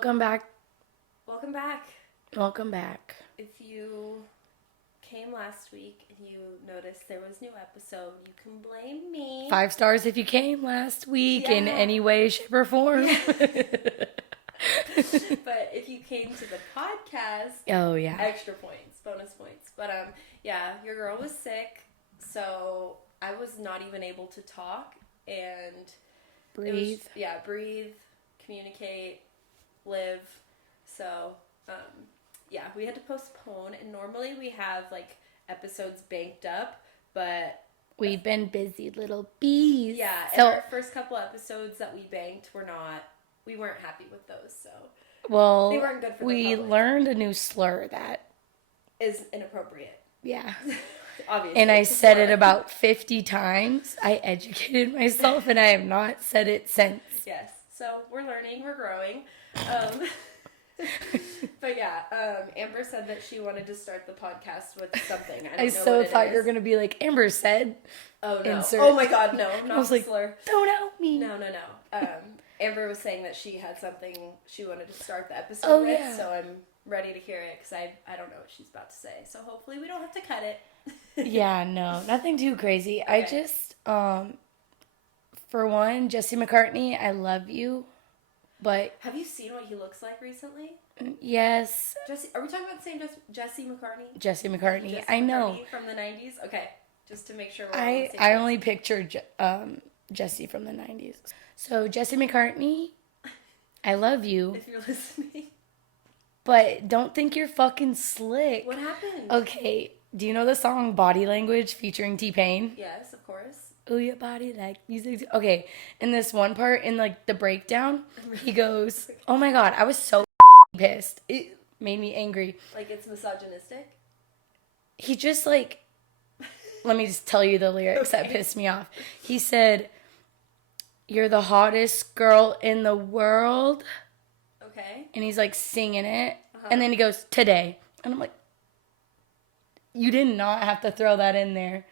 Welcome back. Welcome back. Welcome back. If you came last week and you noticed there was a new episode, you can blame me. 5 stars if you came last week in Yeah. any way, shape, or form. But if you came to the podcast, Oh, yeah. extra points, bonus points. But yeah, your girl was sick, so I was not even able to talk and Breathe. breathe, communicate, live. So yeah, we had to postpone, and normally we have like episodes banked up, but We've been busy little bees. yeah, So, and our first couple episodes that we banked we weren't happy with those, so well, they weren't good for the we public. learned a new slur that, Is inappropriate. yeah. Obviously. And I said it about 50 times. I educated myself, and I have not said it since. Yes. So we're learning, we're growing. But yeah, Amber said that she wanted to start the podcast with something. I don't know so what it thought is. you were going to be like, Amber said. Oh no! Insert. Oh my God, no! Not I was like, slur. don't help me. No. Amber was saying that she had something she wanted to start the episode Oh, with, yeah. so I'm ready to hear it because I don't know what she's about to say. So hopefully we don't have to cut it. Yeah, no, nothing too crazy. I Okay. just, for one, Jesse McCartney, I love you, but Have you seen what he looks like recently? yes, Are we talking about the same Jesse McCartney? Jesse McCartney, Jesse I know. McCartney from the 90s? Okay, just to make sure we're on the same I page. only picture Jesse from the 90s. So, Jesse McCartney, I love you, If you're listening. but don't think you're fucking slick. What happened? Okay, do you know the song Body Language featuring T-Pain? Yes, of course. Oh, your body like music. Okay, in this one part, in like the breakdown, he goes, oh my God, I was so pissed. It made me angry. Like it's misogynistic? He just like, let me just tell you the lyrics that Okay. pissed me off. He said, you're the hottest girl in the world. Okay. And he's like singing it. And then he goes, today. And I'm like, you did not have to throw that in there.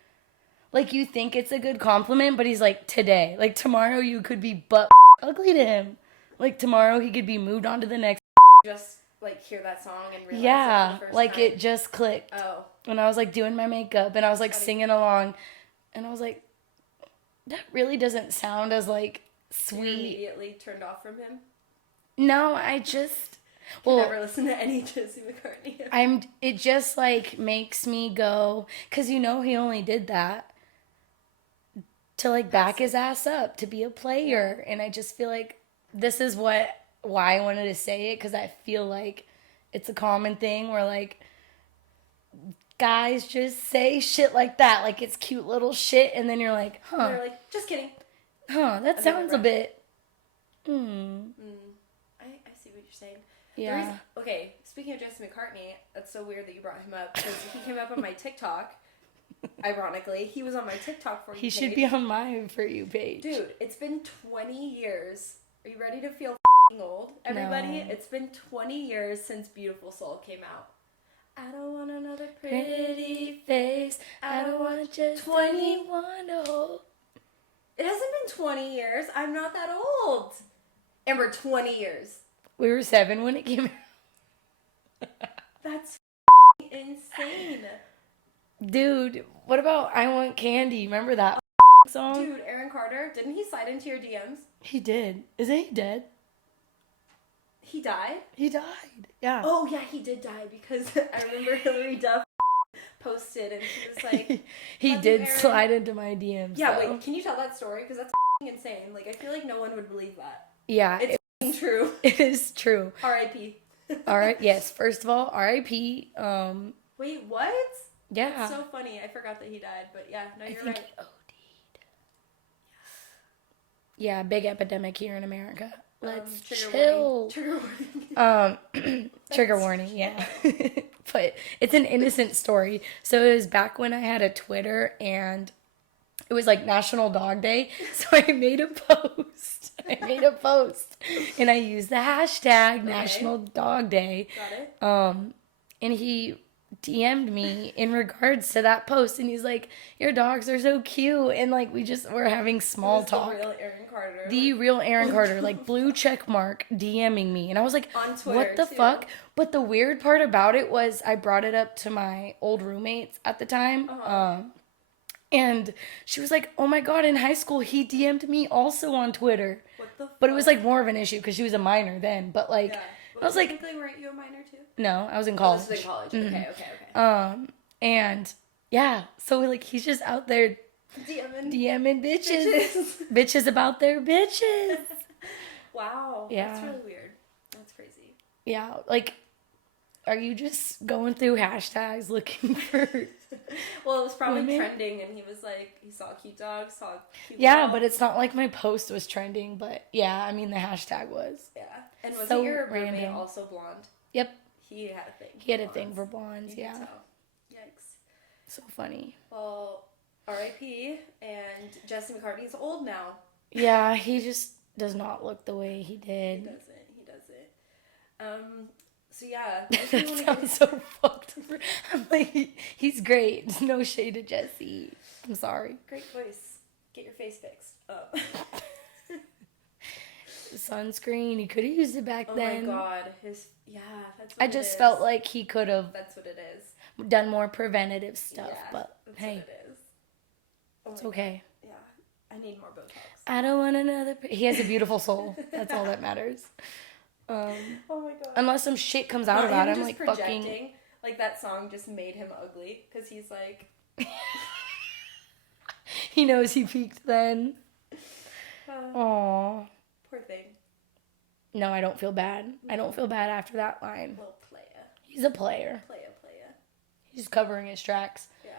Like, you think it's a good compliment, but he's like, today. Like, tomorrow you could be butt ugly to him. Like, tomorrow he could be moved on to the next. Just like hear that song and realize it Yeah, for the first like time. it just clicked. Oh. When I was like doing my makeup and I was like singing along. And I was like, that really doesn't sound as like You sweet. immediately turned off from him? No, I just, Well, well, never listen to any Jesse McCartney. it just like makes me go, because you know he only did that to like back his ass up to be a player. And I just feel like this is why I wanted to say it, because I feel like it's a common thing where like guys just say shit like that, like it's cute little shit, and then you're like, They're like, just kidding. that sounds a bit, I see what you're saying. yeah. Okay, speaking of Jesse McCartney, that's so weird that you brought him up because he came up on my TikTok. Ironically, he was on my TikTok for you. He should be on my For You page. Dude, it's been 20 years. Are you ready to feel old, everybody? No. It's been 20 years since Beautiful Soul came out. I don't want another pretty face. I don't want just 21 old. It hasn't been 20 years. I'm not that old. Amber, 20 years. We were 7 when it came out. That's insane. Dude, what about I Want Candy? Remember that song? Dude, Aaron Carter, didn't he slide into your DMs? He did. Isn't he dead? He died? He died. Yeah. Oh, yeah, he did die because I remember Hillary Duff posted and she was like... he "Love did you, Aaron." slide into my DMs. Yeah, though. wait, can you tell that story? Because that's insane. Like, I feel like no one would believe that. Yeah, It's true. it is true. R.I.P. All right. Yes. First of all, R.I.P. Wait, what? Yeah. That's so funny. I forgot that he died, but yeah, no, I you're think right. he OD'd. Yeah, big epidemic here in America. Let's Trigger chill. Warning. Trigger warning. Trigger warning, yeah. But it's an innocent story. So it was back when I had a Twitter and it was like National Dog Day. So I made a post. And I used the hashtag National Dog Day. Got it? And he DM'd me in regards to that post, and he's like, your dogs are so cute, and like we're having small talk. The real Aaron Carter. The real Aaron Carter, like blue check mark, DMing me, and I was like, on Twitter, what the fuck? But the weird part about it was I brought it up to my old roommates at the time, and she was like, oh my god, in high school he DM'd me also on Twitter. What the fuck? But it was like more of an issue because she was a minor then, but like. Yeah. I was like, technically, weren't you a minor too? No, I was in college. Oh, this was in college. Mm-hmm. Okay. And yeah, so like he's just out there DMing bitches. Bitches about their bitches. Wow. Yeah. That's really weird. That's crazy. Yeah, like, are you just going through hashtags looking for well, it was probably women? Trending, and he was like, he saw a cute dog, saw a cute Yeah, but it's not like my post was trending, but yeah, I mean, the hashtag was. Yeah. And was so your roommate random. Also blonde? Yep. He had a thing. He had a thing for blondes, You yeah. could tell. Yikes. So funny. Well, R.I.P. And Jesse McCartney's old now. Yeah, he just does not look the way he did. He doesn't. So yeah. That sounds so fucked. I'm like, he's great. No shade to Jesse. I'm sorry. Great voice. Get your face fixed. Sunscreen. He could have used it back then. Oh my god. That's what I just felt like he could have. That's what it is. Done more preventative stuff, Yeah, but that's hey, what it is. it's okay. Yeah. I need more Botox. I don't want another. He has a beautiful soul. That's all that matters. Oh my god. Unless some shit comes out about him, like projecting, fucking. Like that song just made him ugly because he's like. He knows he peaked then. Aww. Poor thing. No, I don't feel bad. I don't feel bad after that line. Little playa. He's a player. Playa. He's covering his tracks. Yeah.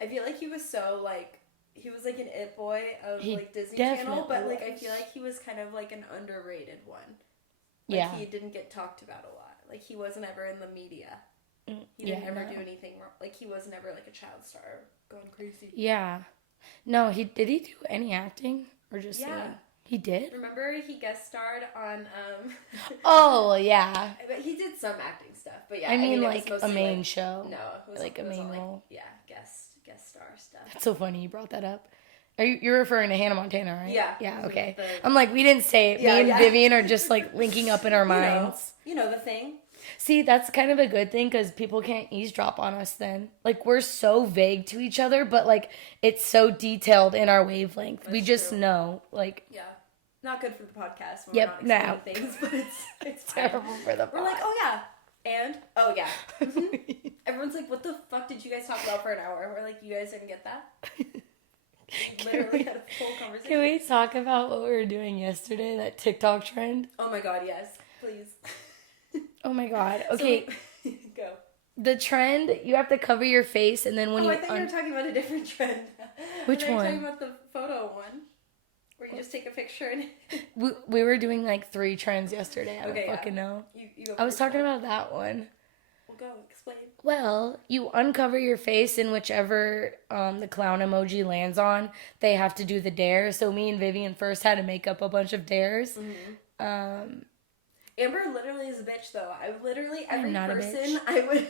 I feel like he was so, like, he was like an it boy of, like, Disney definitely Channel, but, like, I was. feel like he was kind of, like, an underrated one. Like, Yeah. he didn't get talked about a lot. Like, he wasn't ever in the media. He didn't ever do anything wrong. Like, he was never, like, a child star going crazy. Yeah. No, did he do any acting? Or just singing? He did? Remember he guest starred on, Oh, yeah. But he did some acting stuff. But yeah, I mean it like was a mostly, main like, show. No, it was like a main role. Yeah, guest star stuff. That's so funny you brought that up. You're referring to Hannah Montana, right? Yeah. Yeah, Mm-hmm. okay. I'm like, we didn't say it. Me and Vivian are just like linking up in our minds. You know the thing. See, that's kind of a good thing because people can't eavesdrop on us then. Like, we're so vague to each other, but like, it's so detailed in our wavelength. That's we just true. know. Like, Yeah. Not good for the podcast when Yep, we're not explaining things, but it's terrible for the We're like, oh yeah. And, oh yeah. Mm-hmm. Everyone's like, what the fuck did you guys talk about for an hour? We're like, you guys didn't get that? We literally had a full conversation. Can we talk about what we were doing yesterday, that TikTok trend? Oh my god, yes. Please. Oh my god. Okay. So, go. The trend, you have to cover your face, and then when I thought you were talking about a different trend. Which I thought you were one? talking about the photo one. Where you just take a picture and... we were doing like 3 trends yesterday. I don't Okay, fucking know. You go I was first talking then. about that one. Well, go. Explain. Well, you uncover your face, and whichever the clown emoji lands on, they have to do the dare. So me and Vivian first had to make up a bunch of dares. Mm-hmm. Amber literally is a bitch, though. Every not a person bitch. I would...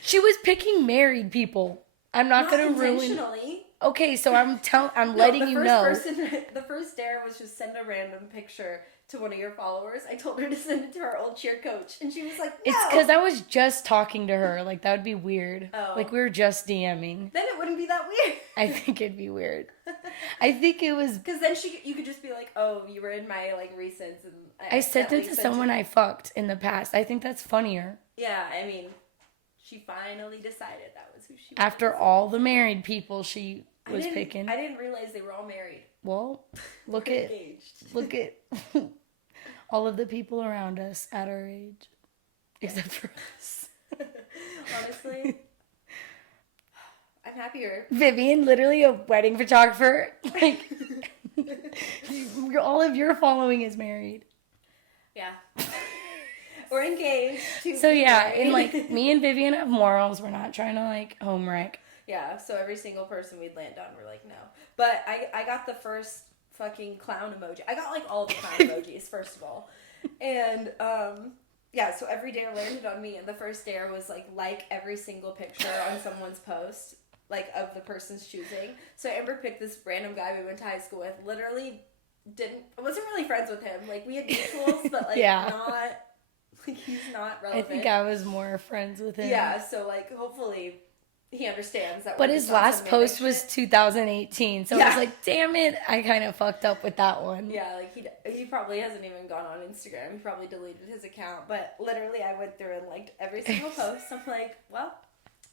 She was picking married people. I'm not gonna ruin. Intentionally. Okay, so I'm letting you know. The first dare was just send a random picture to one of your followers. I told her to send it to our old cheer coach, and she was like, no. It's because I was just talking to her. Like, that would be weird. Oh. Like, we were just DMing. Then it wouldn't be that weird. I think it'd be weird. I think it was... Because then you could just be like, oh, you were in my, like, recents. And I sent it to someone I fucked in the past. I think that's funnier. Yeah, I mean, she finally decided that was who she was. After all the married people she was picking. I didn't realize they were all married. Well, look Or at engaged. look at all of the people around us at our age, except for us. Honestly, I'm happier. Vivian, literally a wedding photographer. Like, all of your following is married. Yeah. We're engaged. So yeah, and like me and Vivian have morals. We're not trying to like home wreck. Yeah, so every single person we'd land on, we're like, no. But I got the first fucking clown emoji. I got, like, all the clown emojis, first of all. And yeah, so every dare landed on me, and the first dare was like every single picture on someone's post, like of the person's choosing. So Amber picked this random guy we went to high school with. Literally wasn't really friends with him. Like we had mutuals, but like not like he's not relevant. I think I was more friends with him. Yeah, so like hopefully he understands that. But his last post was 2018, so I was like, damn it, I kind of fucked up with that one. Yeah, like he probably hasn't even gone on Instagram. He probably deleted his account. But literally, I went through and liked every single post. I'm like, well,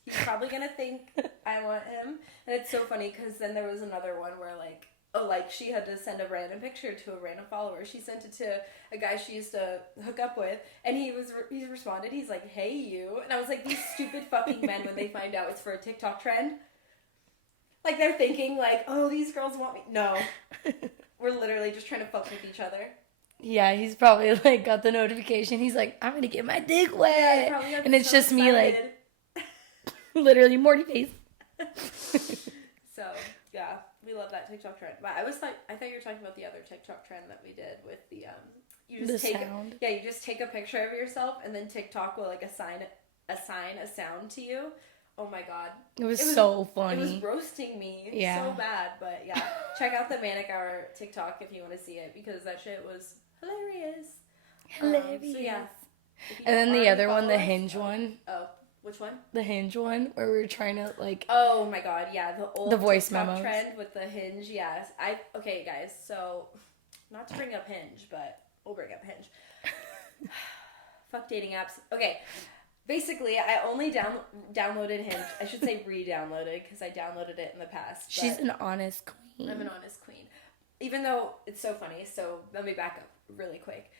he's probably gonna think I want him. And it's so funny because then there was another one where like, oh, like she had to send a random picture to a random follower. She sent it to a guy she used to hook up with, and he responded. He's like, "Hey, you," and I was like, these stupid fucking men when they find out it's for a TikTok trend, like they're thinking like, oh, these girls want me. No, we're literally just trying to fuck with each other. Yeah, he's probably like got the notification. He's like, I'm gonna get my dick wet, yeah, and it's so just excited. Me like, literally Morty face. So yeah. We love that TikTok trend. But I thought you were talking about the other TikTok trend that we did with the you just take sound. You just take a picture of yourself and then TikTok will like assign a sound to you. Oh my god. It was so funny. It was roasting me so bad, but yeah. Check out the Manic Hour TikTok if you want to see it because that shit was hilarious. Hilarious. So yeah. And then the other one, the Hinge one. Oh. Which one? The Hinge one, where we were trying to like. Oh my god, yeah, the voice TikTok memos trend with the Hinge. Yes, okay, guys. So, not to bring up Hinge, but we'll bring up Hinge. Fuck dating apps. Okay, basically, I only downloaded Hinge. I should say re-downloaded because I downloaded it in the past. She's an honest queen. I'm an honest queen. Even though it's so funny. So let me back up really quick.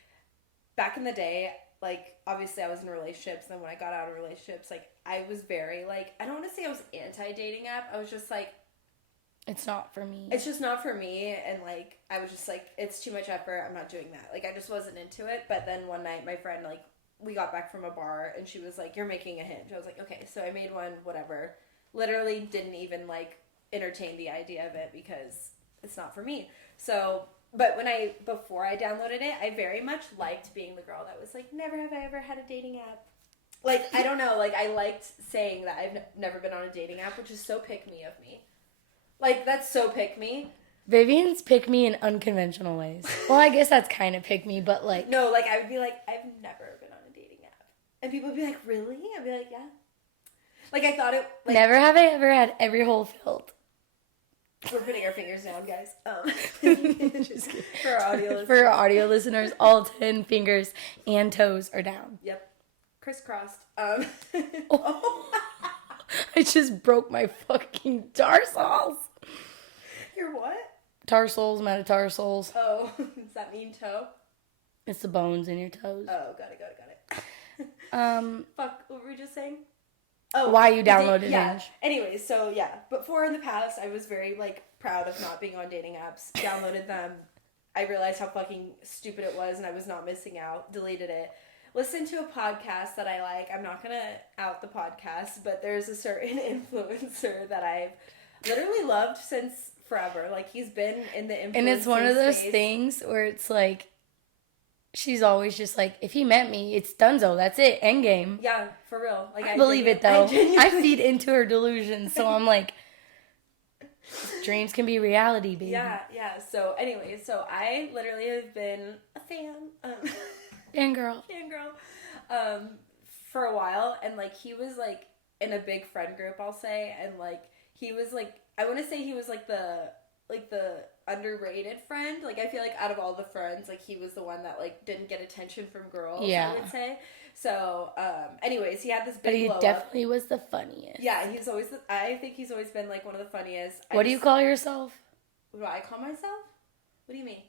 Back in the day. Like, obviously I was in relationships, and then when I got out of relationships, like, I was very, like, I don't want to say I was anti-dating app, I was just like... It's not for me. It's just not for me, and, like, I was just like, it's too much effort, I'm not doing that. Like, I just wasn't into it, but then one night, my friend, like, we got back from a bar, and she was like, you're making a Hinge. I was like, okay, so I made one, whatever. Literally didn't even, like, entertain the idea of it, because it's not for me. So... But before I downloaded it, I very much liked being the girl that was like, never have I ever had a dating app. Like, I don't know, like, I liked saying that I've never been on a dating app, which is so pick-me of me. Like, that's so pick-me. Vivian's pick-me in unconventional ways. Well, I guess that's kind of pick-me, but like... No, like, I would be like, I've never been on a dating app. And people would be like, really? I'd be like, yeah. Like, I thought it... Like, never have I ever had every hole filled. We're putting our fingers down, guys. Just for our audio listeners. For our audio listeners, all 10 fingers and toes are down. Yep. Crisscrossed. Oh. I just broke my fucking tarsals. Your what? Tarsals, metatarsals. Oh, does that mean toe? It's the bones in your toes. Oh, got it. Fuck, what were we just saying? Oh, why you downloaded Hinge. Anyways, so yeah. Before in the past, I was very, like, proud of not being on dating apps. Downloaded them. I realized how fucking stupid it was and I was not missing out. Deleted it. Listened to a podcast that I like. I'm not going to out the podcast, but there's a certain influencer that I've literally loved since forever. Like, he's been in the influencer And it's one of those space. things where it's like, she's always just like, if he met me, it's donezo. That's it. Endgame. Yeah, for real. Like, I believe it, though. I feed into her delusions, so I'm like, dreams can be reality, baby. Yeah. So, anyway, I literally have been a fan. Fangirl. For a while, and, like, he was, like, in a big friend group, I'll say, and, like, he was, like, I want to say he was, like, the underrated friend. Like, I feel like out of all the friends, like, he was the one that, like, didn't get attention from girls, I would say. So, anyways, he had this big blow up. But he definitely was the funniest. Yeah, I think he's always been, like, one of the funniest. What do you call yourself? What do I call myself? What do you mean?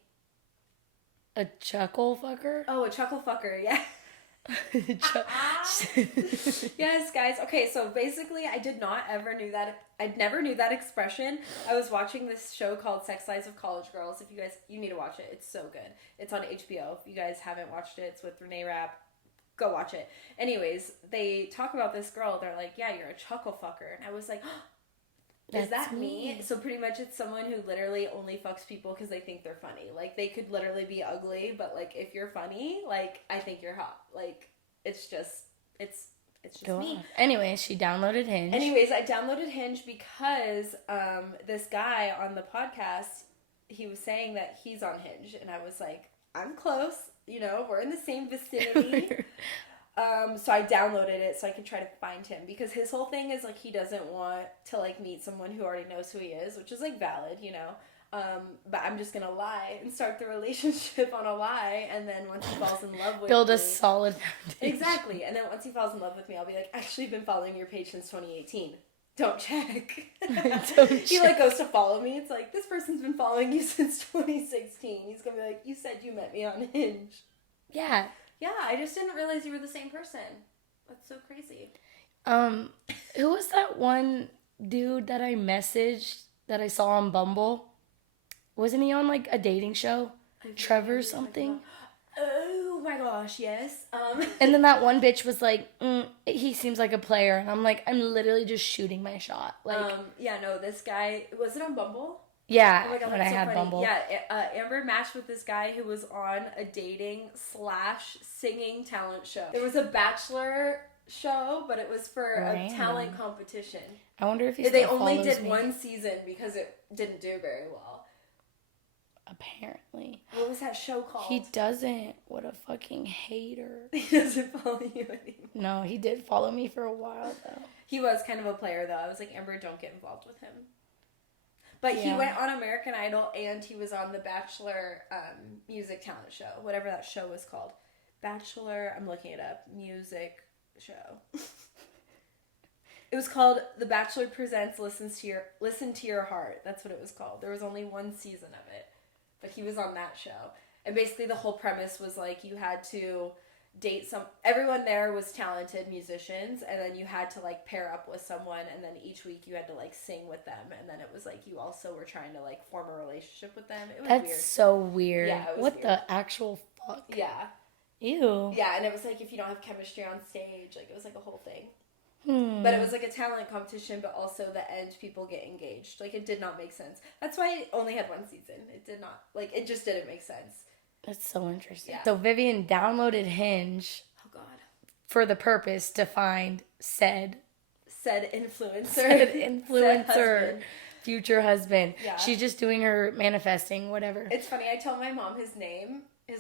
A chuckle fucker? Oh, a chuckle fucker, yeah. Yes, guys. Okay, so basically, I never knew that expression. I was watching this show called Sex Lives of College Girls. If you need to watch it. It's so good. It's on HBO. If you guys haven't watched it, it's with Renee Rapp. Go watch it. Anyways, they talk about this girl. They're like, yeah, you're a chuckle fucker. And I was like, is that me? So pretty much it's someone who literally only fucks people because they think they're funny. Like, they could literally be ugly, but, like, if you're funny, like, I think you're hot. Like, it's just Go me. on. Anyway, she downloaded Hinge. I downloaded Hinge because this guy on the podcast, he was saying that he's on Hinge, and I was like, I'm close. You know, we're in the same vicinity. So I downloaded it so I could try to find him, because his whole thing is like he doesn't want to like meet someone who already knows who he is, which is like valid, you know. But I'm just gonna lie and start the relationship on a lie, and then once he falls in love with build me, a solid foundation. Exactly. And then once he falls in love with me, I'll be like, actually, been following your page since 2018. Don't check. He like goes to follow me. It's like, this person's been following you since 2016. He's gonna be like, you said you met me on Hinge. Yeah. Yeah, I just didn't realize you were the same person. That's so crazy. Who was that one dude that I messaged that I saw on Bumble? Wasn't he on like a dating show? Trevor something? Oh my gosh, yes. And then that one bitch was like, he seems like a player. And I'm like, I'm literally just shooting my shot. Like, yeah, no, this guy, was it on Bumble? Yeah, oh my God, when I had funny. Bumble. Yeah, Amber matched with this guy who was on a dating/singing talent show. There was a Bachelor show, but it was for a talent competition. I wonder if they only did one season because it didn't do very well. Apparently. What was that show called? He doesn't. What a fucking hater. He doesn't follow you anymore. No, he did follow me for a while though. He was kind of a player though. I was like, Amber, don't get involved with him. But he went on American Idol, and he was on the Bachelor music talent show, whatever that show was called. Bachelor, I'm looking it up, music show. It was called The Bachelor Presents Listen to Your Heart. That's what it was called. There was only one season of it, but he was on that show. And basically the whole premise was like you had to date everyone there was talented musicians, and then you had to like pair up with someone, and then each week you had to like sing with them, and then it was like you also were trying to like form a relationship with them. It was That's weird. So weird. Yeah, it was what weird. The actual fuck? Yeah. Ew. Yeah, and it was like if you don't have chemistry on stage, like it was like a whole thing. But it was like a talent competition, but also the end people get engaged. Like it did not make sense. That's why it only had one season. It did not, like, it just didn't make sense. That's so interesting. Yeah. So Vivian downloaded Hinge. Oh God. For the purpose to find said influencer. Future husband. Yeah. She's just doing her manifesting, whatever. It's funny. I tell my mom his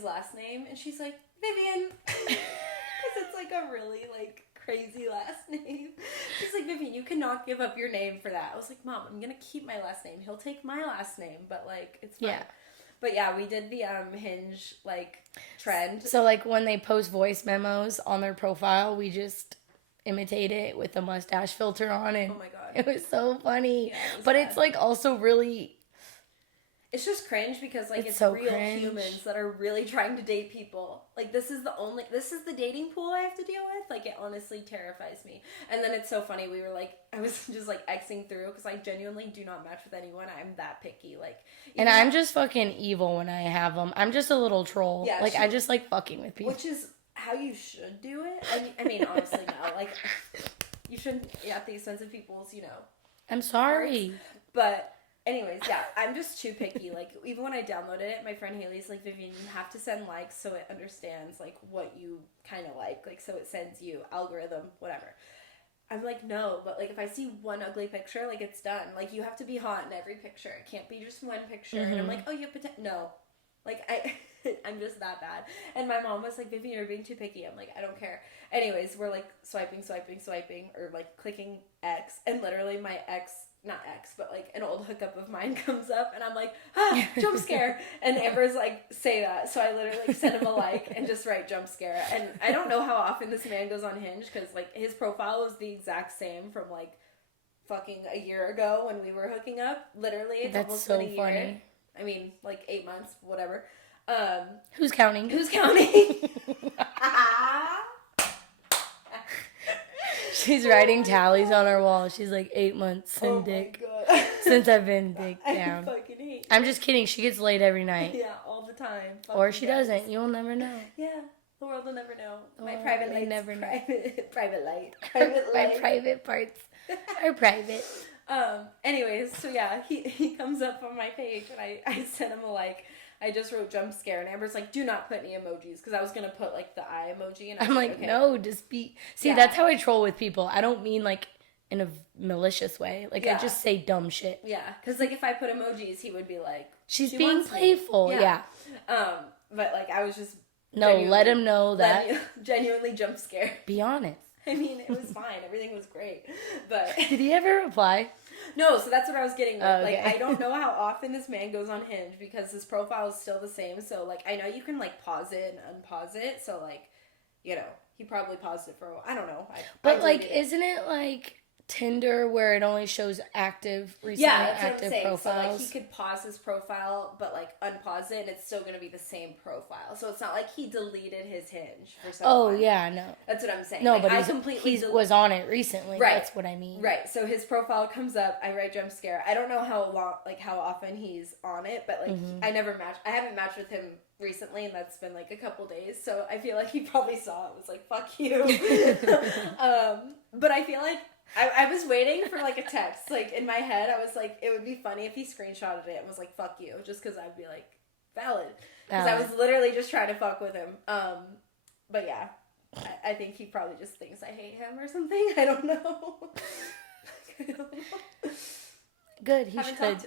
last name, and she's like, Vivian. Because it's like a really like crazy last name. She's like, Vivian, you cannot give up your name for that. I was like, Mom, I'm going to keep my last name. He'll take my last name, but like, it's fine. Yeah. But yeah, we did the Hinge like trend. So like when they post voice memos on their profile, we just imitate it with a mustache filter on, and oh my God, it was so funny. Yeah, but bad. It's like also really, it's just cringe because like it's so real cringe. Humans that are really trying to date people. Like this is the dating pool I have to deal with. Like it honestly terrifies me. And then it's so funny. We were like, I was just like Xing through because I genuinely do not match with anyone. I'm that picky. Like, and I'm just fucking evil when I have them. I'm just a little troll. Yeah, like I just like fucking with people. Which is how you should do it. I mean, honestly, no. Like you shouldn't at the expense of people's, you know. I'm sorry, parts. But. Anyways, yeah, I'm just too picky. Like, even when I downloaded it, my friend Haley's like, Vivian, you have to send likes so it understands, like, what you kind of like, so it sends you, algorithm, whatever. I'm like, no, but, like, if I see one ugly picture, like, it's done. Like, you have to be hot in every picture. It can't be just one picture. Mm-hmm. And I'm like, oh, you have no. Like, I'm just that bad. And my mom was like, Vivian, you're being too picky. I'm like, I don't care. Anyways, we're, like, swiping, or, like, clicking X, and literally my not X, but like an old hookup of mine comes up, and I'm like, jump scare. And Amber's like, say that. So I literally like send him a like and just write jump scare. And I don't know how often this man goes on Hinge, because like his profile was the exact same from like fucking a year ago when we were hooking up. Literally, it's almost been a year. Funny. I mean, like 8 months, whatever. Who's counting? She's writing tallies on her wall. She's like 8 months since I've been dick down. I fucking hate I'm just kidding. She gets laid every night. Yeah, all the time. Or she doesn't. You'll never know. Yeah, the world will never know. My private light. Never know. Private light. My private parts are private. Anyways, so yeah, he comes up on my page, and I sent him a like. I just wrote jump scare, and Amber's like, do not put any emojis, because I was going to put, like, the eye emoji, and I'm like, okay. no, just be... See, that's how I troll with people. I don't mean, like, in a malicious way. Like, I just say dumb shit. Yeah, because, like, if I put emojis, he would be like... She's being playful, yeah. But, like, I was just... No, let him know that... Genuinely jump scared. Be honest. I mean, it was fine. Everything was great. But... Did he ever reply? No, so that's what I was getting with. Okay. Like, I don't know how often this man goes on Hinge, because his profile is still the same. So, like, I know you can, like, pause it and unpause it. So, like, you know, he probably paused it for a while. I don't know. But, like, isn't it, like... Tinder where it only shows recently active profiles. So like he could pause his profile but like unpause it and it's still gonna be the same profile. So it's not like he deleted his Hinge for some Oh time. yeah, no. That's what I'm saying. No, like, but he was on it recently. Right. That's what I mean. Right. So his profile comes up, I write jump scare. I don't know how often he's on it, but like I haven't matched with him recently, and that's been like a couple days, so I feel like he probably saw it, was like, fuck you. But I feel like I was waiting for, like, a text. Like, in my head, I was like, it would be funny if he screenshotted it and was like, fuck you, just because I'd be like, valid. Because I was literally just trying to fuck with him. But yeah, I think he probably just thinks I hate him or something. I don't know. Good, he should.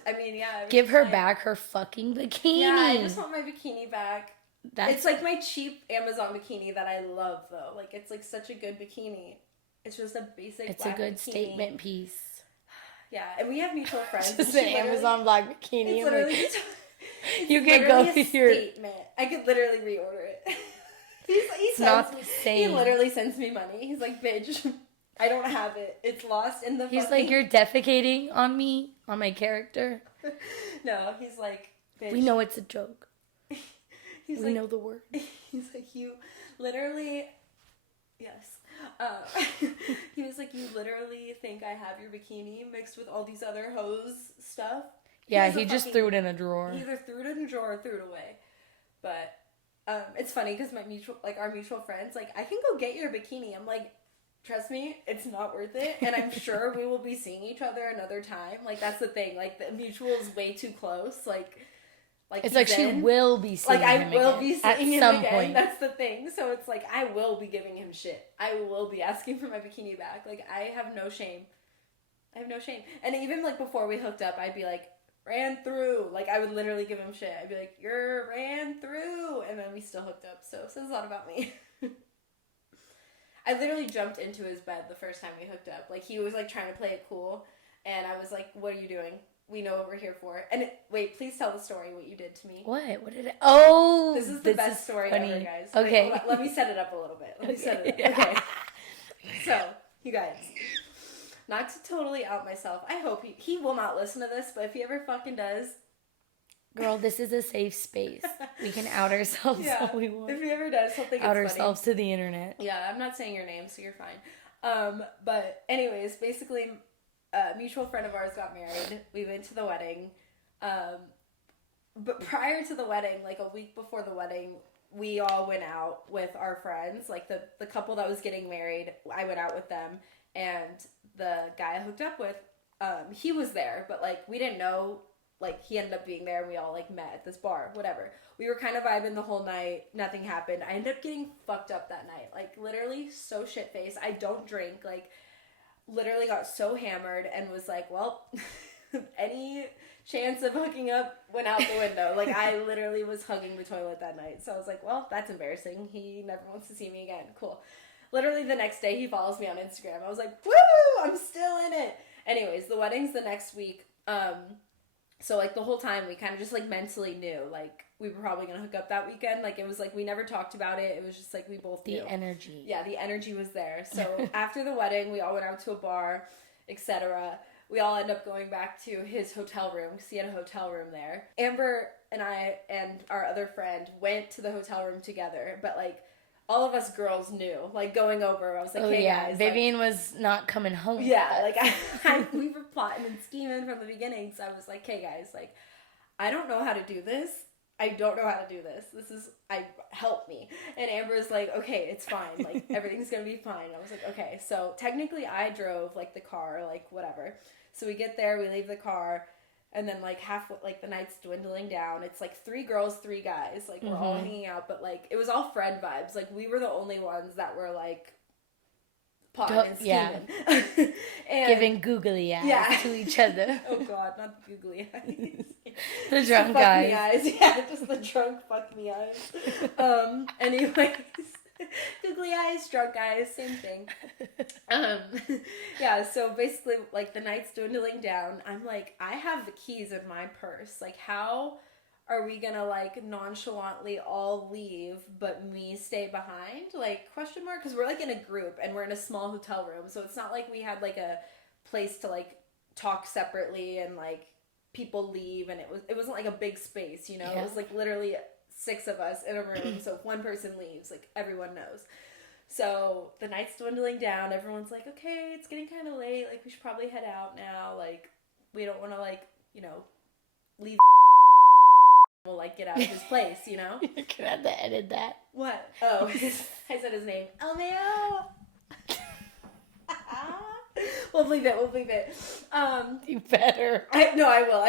Give her back her fucking bikini. Yeah, I just want my bikini back. It's like my cheap Amazon bikini that I love, though. Like, it's like such a good bikini. It's just a basic It's black a good bikini. Statement piece. Yeah, and we have mutual friends. Just an Amazon black bikini. It's literally like, you could go to your... statement. I could literally reorder it. He literally sends me money. He's like, bitch, I don't have it. It's lost in the He's like, you're defecating on me, on my character. No, he's like, bitch. We know it's a joke. We know the word. He's like, you literally... Yes. He was like, you literally think I have your bikini mixed with all these other hoes stuff? Yeah, he just threw it in a drawer. He either threw it in a drawer or threw it away. But it's funny because our mutual friends, like, I can go get your bikini. I'm like, trust me, it's not worth it. And I'm sure we will be seeing each other another time. Like, that's the thing. Like, the mutual is way too close. Like it's like she will be seeing him again. Like, I will be seeing him again. Point. That's the thing. So it's like, I will be giving him shit. I will be asking for my bikini back. Like, I have no shame. And even, like, before we hooked up, I'd be like, ran through. Like, I would literally give him shit. I'd be like, you're ran through. And then we still hooked up. So it says a lot about me. I literally jumped into his bed the first time we hooked up. Like, he was, like, trying to play it cool. And I was like, what are you doing? We know what we're here for. And wait, please tell the story, what you did to me. What? What did I... Oh! This is the best story funny. ever, guys. Okay. Like, let me set it up a little bit. Okay. So, you guys, not to totally out myself, I hope he will not listen to this, but if he ever fucking does... Girl, this is a safe space. We can out ourselves all we want. If he ever does, he'll think out it's ourselves funny. To the internet. Yeah, I'm not saying your name, so you're fine. But anyways, basically... a mutual friend of ours got married. We went to the wedding. But prior to the wedding, like a week before the wedding, we all went out with our friends. Like the couple that was getting married, I went out with them. And the guy I hooked up with, he was there. But like we didn't know, like he ended up being there. And we all like met at this bar, whatever. We were kind of vibing the whole night. Nothing happened. I ended up getting fucked up that night. Like literally so shit-faced. I don't drink. Like literally got so hammered and was like, well, any chance of hooking up went out the window. Like, I literally was hugging the toilet that night. So I was like, well, that's embarrassing. He never wants to see me again. Cool. Literally the next day, he follows me on Instagram. I was like, woo, I'm still in it. Anyways, the wedding's the next week. So, like, the whole time, we kind of just, like, mentally knew, like, we were probably going to hook up that weekend. Like, it was, like, we never talked about it. It was just, like, we both knew. The energy. Yeah, the energy was there. So, after the wedding, we all went out to a bar, etc. We all end up going back to his hotel room, because he had a hotel room there. Amber and I and our other friend went to the hotel room together, but, like, all of us girls knew, like, going over, I was like, hey, guys. Vivian was not coming home. Yeah, like, we were plotting and scheming from the beginning, so I was like, hey, guys, like, I don't know how to do this. I don't know how to do this. Help me. And Amber's like, okay, it's fine. Like, everything's gonna be fine. I was like, okay. So, technically, I drove, like, the car, like, whatever. So, we get there, we leave the car. And then, like, like, the night's dwindling down. It's, like, 3 girls, 3 guys. Like, we're all hanging out. But, like, it was all friend vibes. Like, we were the only ones that were, like, potting and scheming. Yeah. And giving googly eyes to each other. Oh, God. Not the googly eyes. The drunk eyes. Eyes. Yeah, just the drunk fuck me eyes. Anyways. Googly eyes, drunk eyes, same thing. Yeah, so basically, like, the night's dwindling down. I'm like, I have the keys in my purse. Like, how are we gonna, like, nonchalantly all leave, but me stay behind? Like, question mark? Because we're, like, in a group, and we're in a small hotel room, so it's not like we had, like, a place to, like, talk separately, and, like, people leave, and it wasn't, like, a big space, you know? Yeah. It was, like, literally 6 of us in a room, so if one person leaves, like, everyone knows. So the night's dwindling down. Everyone's like, okay, it's getting kind of late. Like, we should probably head out now. Like, we don't want to, like, you know, leave. We'll, like, get out of his place, you know? You're gonna have to edit that. What? Oh, I said his name. LMAO! We'll bleep it. You better. I will.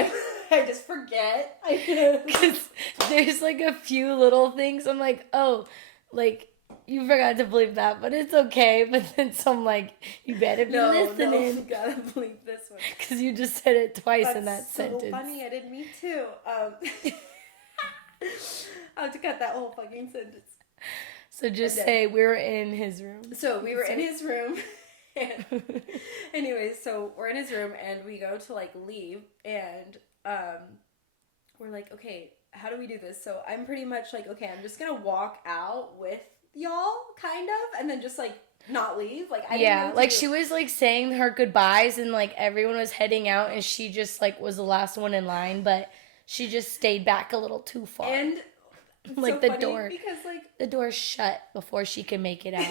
I just forget. Because there's, like, a few little things. I'm like, oh, like, you forgot to bleep that, but it's okay. But then some, like, you better be listening. No, you gotta bleep this one. Because you just said it twice in that so sentence. Funny, I didn't mean to. I'll have to cut that whole fucking sentence. So just say we were in his room. So we were in his room. Anyways, so we're in his room and we go to, like, leave, and we're like, okay, how do we do this? So I'm pretty much like, okay, I'm just gonna walk out with y'all, kind of, and then just, like, not leave. Like, I didn't know what to do. She was, like, saying her goodbyes, and, like, everyone was heading out, and she just, like, was the last one in line, but she just stayed back a little too far. And like, so the funny door, because, like, the door shut before she could make it out.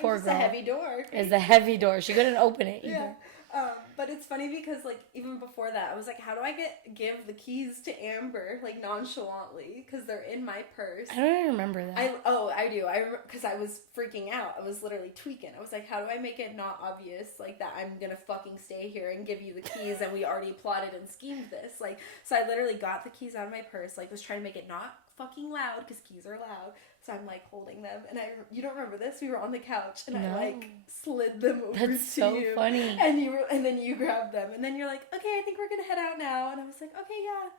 Poor girl. It's a heavy door. It's a heavy door. She couldn't open it either. Yeah. But it's funny because, like, even before that, I was like, how do I give the keys to Amber, like, nonchalantly? Because they're in my purse. I don't even remember that. I do. Because I was freaking out. I was literally tweaking. I was like, how do I make it not obvious, like, that I'm gonna fucking stay here and give you the keys and we already plotted and schemed this? Like, so I literally got the keys out of my purse, like, was trying to make it not fucking loud because keys are loud. So I'm, like, holding them, and you don't remember this? We were on the couch, and I, like, slid them over to you. That's so funny. And then you grabbed them, and then you're like, okay, I think we're gonna head out now. And I was like, okay, yeah.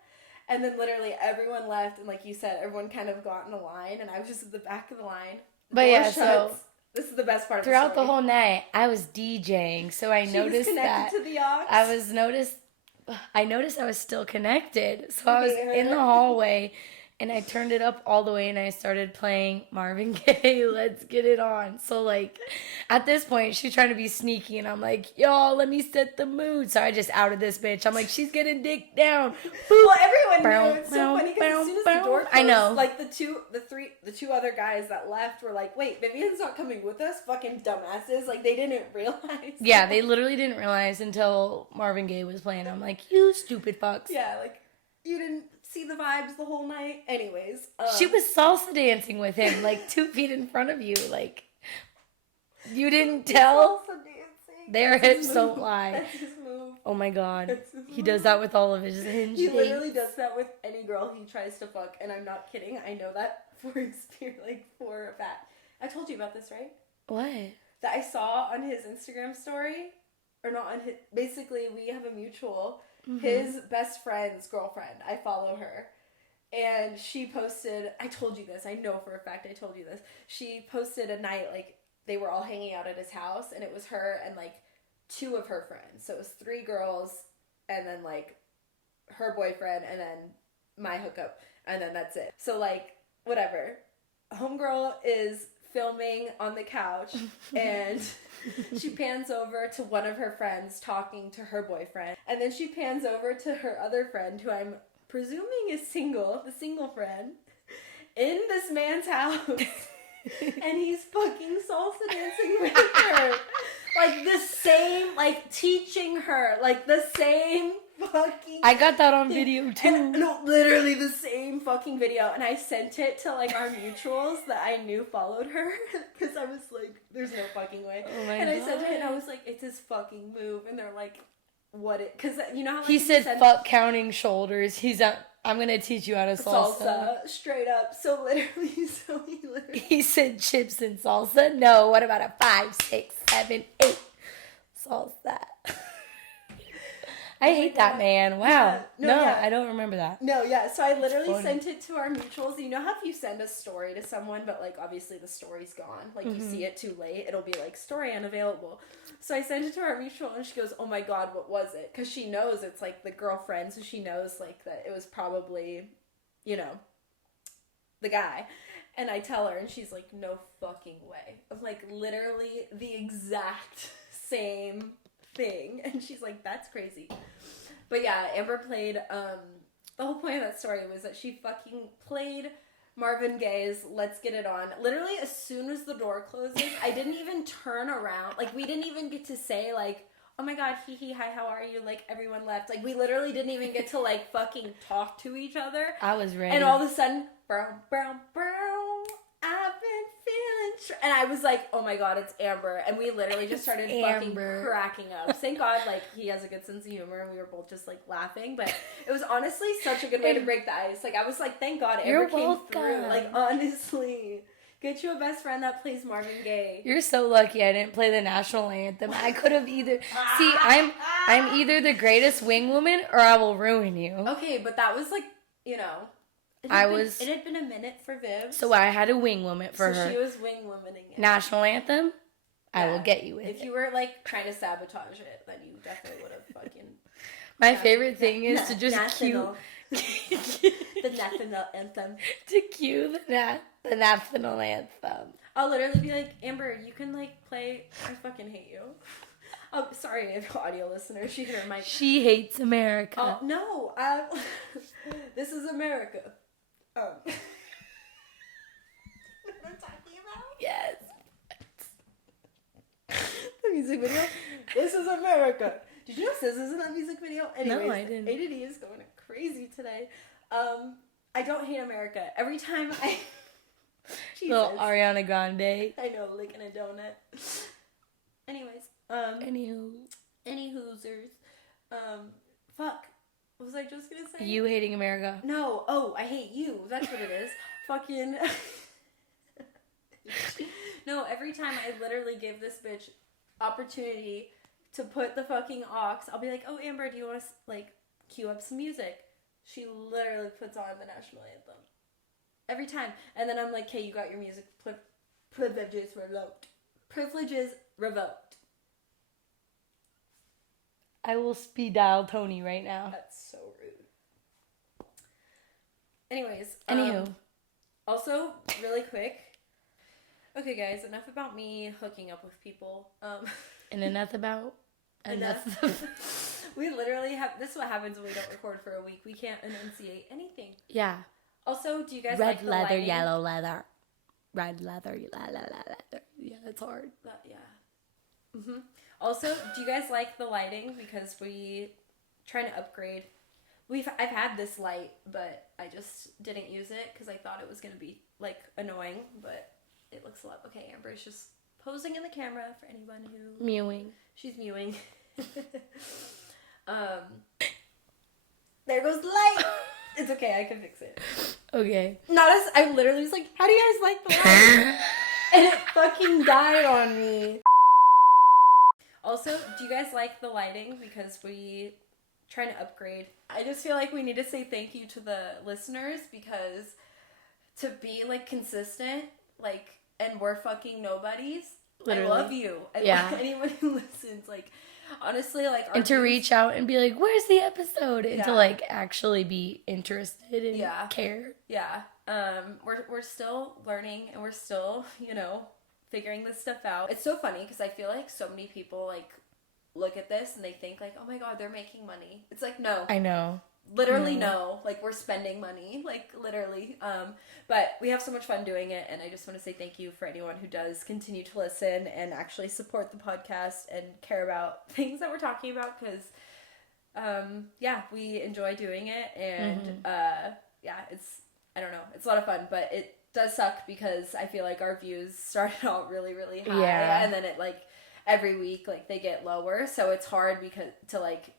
And then literally everyone left, and like you said, everyone kind of got in a line, and I was just at the back of the line. But yeah, so this is the best part of throughout the story. the whole night, I was DJing, so I noticed that to the aux. I noticed I was still connected. So I was in the hallway, and I turned it up all the way, and I started playing Marvin Gaye, Let's Get It On. So, like, at this point, she's trying to be sneaky, and I'm like, y'all, let me set the mood. So I just outed this bitch. I'm like, she's getting dick down. Well, everyone knew. It's so funny because as soon as the door closed, I know. Like, the two other guys that left were like, wait, Vivian's not coming with us? Fucking dumbasses. Like, they didn't realize. Yeah, they literally didn't realize until Marvin Gaye was playing. I'm like, you stupid fucks. Yeah, like, you didn't see the vibes the whole night. Anyways. She was salsa dancing with him, like, 2 feet in front of you. Like, you didn't tell? Salsa dancing. Their hips don't lie. That's his move. Oh my god. He does that with all of his hinge He dates. literally does that with any girl he tries to fuck, and I'm not kidding. I know that for a fact. I told you about this, right? What? That I saw on his Instagram story. Or not on his... Basically, we have a mutual... Mm-hmm. His best friend's girlfriend. I follow her. And she posted... I told you this. I know for a fact I told you this. She posted a night, like, they were all hanging out at his house. And it was her and, like, 2 of her friends. So it was 3 girls. And then, like, her boyfriend. And then my hookup. And then that's it. So, like, whatever. Homegirl is filming on the couch. And... she pans over to one of her friends talking to her boyfriend. And then she pans over to her other friend, who I'm presuming is single, the single friend, in this man's house. And he's fucking salsa dancing with her. Like, the same, like, teaching her. Like, the same fucking... I got that on video, too. And, no, literally the same fucking video. And I sent it to, like, our mutuals that I knew followed her. Because I was like, there's no fucking way. Oh my and God. I sent it, and I was like, it's his fucking move. And they're like, what it, because you know how like, he said fuck counting shoulders. I'm gonna teach you how to salsa. Straight up. So literally, he said chips and salsa. No, what about a 5, 6, 7, 8 salsa? I hate that, man. Wow. Yeah. I don't remember that. No, yeah. So I literally sent it to our mutuals. You know how if you send a story to someone, but like obviously the story's gone, like you see it too late, it'll be like story unavailable. So I sent it to our mutual, and she goes, "Oh my god, what was it?" Because she knows it's like the girlfriend, so she knows like that it was probably, you know, the guy. And I tell her, and she's like, "No fucking way." I'm like, literally the exact same thing. And she's like, "That's crazy." But yeah, Amber played, the whole point of that story was that she fucking played Marvin Gaye's Let's Get It On. Literally, as soon as the door closes, I didn't even turn around. Like, we didn't even get to say, like, "Oh my god, hee hee, hi, how are you?" Like, everyone left. Like, we literally didn't even get to, like, fucking talk to each other. I was ready. And all of a sudden, brown, brown, brown, I've been feeling... And I was like, "Oh my god, it's Amber." And we literally just started fucking cracking up. Thank god, like, he has a good sense of humor, and we were both just, like, laughing. But it was honestly such a good way to break the ice. Like, I was like, thank god Amber came through. Like, honestly. Get you a best friend that plays Marvin Gaye. You're so lucky I didn't play the national anthem. I could have either... See, I'm either the greatest wing woman or I will ruin you. Okay, but that was, like, you know... It had been a minute for Viv. So I had a wing woman for her. So she was wing womaning it. National anthem? Yeah. I will get you with it. If you were, like, trying to sabotage it, then you definitely would have fucking... My favorite thing is to just cue... the national anthem. To cue the national anthem. I'll literally be like, "Amber, you can, like, play... I fucking hate you." Oh, sorry, if audio listener, she hit her mic. She hates America. Oh, no. This is America. You know what I'm talking about? Yes. The music video. This is America. Did you know SZA is in that music video? Anyways, no, I didn't. ADD is going crazy today. I don't hate America. Every time I... Jesus. Little Ariana Grande. I know, licking a donut. Anyways. Any hoosers. Fuck. What was I just gonna say? You hating America. No. Oh, I hate you. That's what it is. Fucking... No, every time I literally give this bitch opportunity to put the fucking aux, I'll be like, "Oh, Amber, do you want to, like, cue up some music?" She literally puts on the national anthem. Every time. And then I'm like, "Hey, you got your music privileges revoked. Privileges revoked." I will speed dial Tony right now. That's so rude. Anyways. Anywho. Also, really quick. Okay, guys, enough about me hooking up with people. And enough about... Enough. We literally have... This is what happens when we don't record for a week. We can't enunciate anything. Yeah. Also, do you guys Red like the leather, lighting? yellow leather. Red leather, leather. Yeah, it's hard. Yeah. Mm-hmm. Also, do you guys like the lighting? Because we trying to upgrade. I've had this light, but I just didn't use it because I thought it was gonna be like annoying. But it looks a lot. Okay, Amber's just posing in the camera for anyone who mewing. She's mewing. There goes the light. It's okay. I can fix it. Okay. I literally was like, "How do you guys like the light?" And it fucking died on me. Also, do you guys like the lighting? Because we trying to upgrade. I just feel like we need to say thank you to the listeners because to be like consistent, like, and we're fucking nobodies. Literally. I love you. Anyone who listens, like, honestly, like, and to reach out and be like, "Where's the episode?" And to like actually be interested and care. Yeah. We're still learning and we're still, figuring this stuff out. It's so funny because I feel like so many people like look at this and they think like, "Oh my god, they're making money." It's like, no. I know. Literally no. Like, we're spending money, like, literally. But we have so much fun doing it, and I just want to say thank you for anyone who does continue to listen and actually support the podcast and care about things that we're talking about, because we enjoy doing it, and it's, I don't know, it's a lot of fun, but it does suck because I feel like our views started out really, really high, and then it, like, every week, like, they get lower, so it's hard because to, like,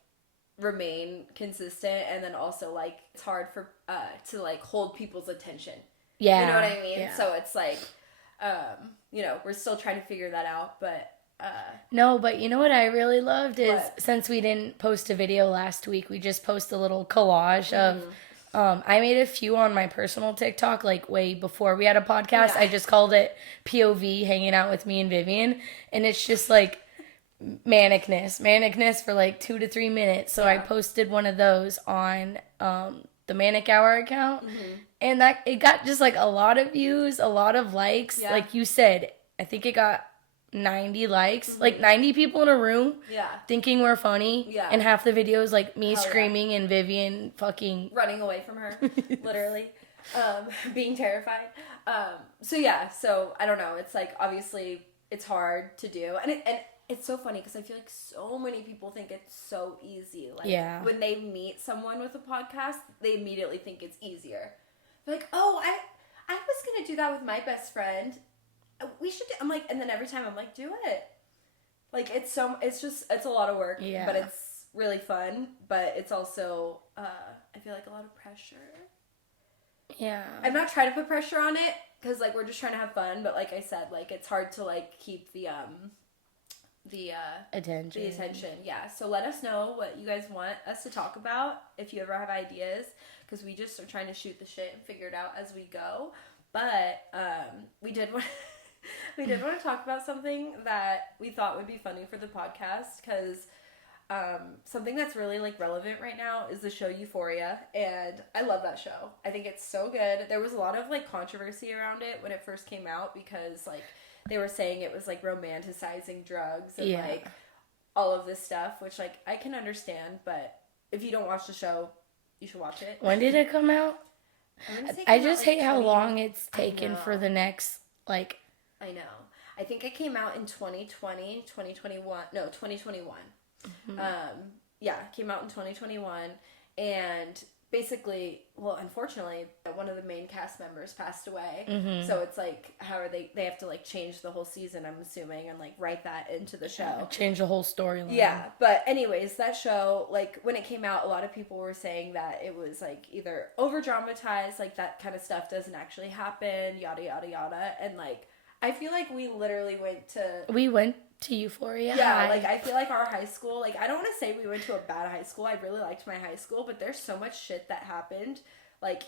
remain consistent, and then also like it's hard for to like hold people's attention. Yeah. You know what I mean? Yeah. So it's like you know, we're still trying to figure that out, but no, but you know what I really loved is what? since we didn't post a video last week, we just post a little collage of I made a few on my personal TikTok like way before we had a podcast. Yeah. I just called it POV hanging out with me and Vivian, and it's just like manicness for like 2 to 3 minutes. So I posted one of those on the Manic Hour account, and that it got just like a lot of views, a lot of likes. Yeah. Like you said, I think it got 90 likes, like 90 people in a room thinking we're funny, and half the video is like me screaming and Vivian fucking running away from her, literally, being terrified. So I don't know, it's like obviously it's hard to do, and it's so funny because I feel like so many people think it's so easy. Like when they meet someone with a podcast, they immediately think it's easier. They're like, oh, I was gonna do that with my best friend. We should do, I'm like, and then every time I'm like, do it. Like it's a lot of work, but it's really fun, but it's also, I feel like a lot of pressure. Yeah. I'm not trying to put pressure on it because like we're just trying to have fun, but like I said, like it's hard to like keep the attention. Yeah. So let us know what you guys want us to talk about if you ever have ideas, because we just are trying to shoot the shit and figure it out as we go. But we did want to talk about something that we thought would be funny for the podcast, because something that's really like relevant right now is the show Euphoria, and I love that show. I think it's so good. There was a lot of like controversy around it when it first came out because like they were saying it was like romanticizing drugs and like all of this stuff, which like I can understand, but if you don't watch the show, you should watch it. When did it come out? I just hate how long it's taken for the next, like... I know. I think it came out in 2020, 2021. No, 2021. Mm-hmm. It came out in 2021. And basically, well, unfortunately, one of the main cast members passed away. Mm-hmm. So it's like, how are they have to like change the whole season, I'm assuming, and like write that into the show. Yeah, change the whole storyline. Yeah, but anyways, that show, like when it came out, a lot of people were saying that it was like either over dramatized, like that kind of stuff doesn't actually happen, yada yada yada, and like I feel like we literally went to Euphoria. Yeah, like I feel like our high school, like I don't want to say we went to a bad high school. I really liked my high school, but there's so much shit that happened, like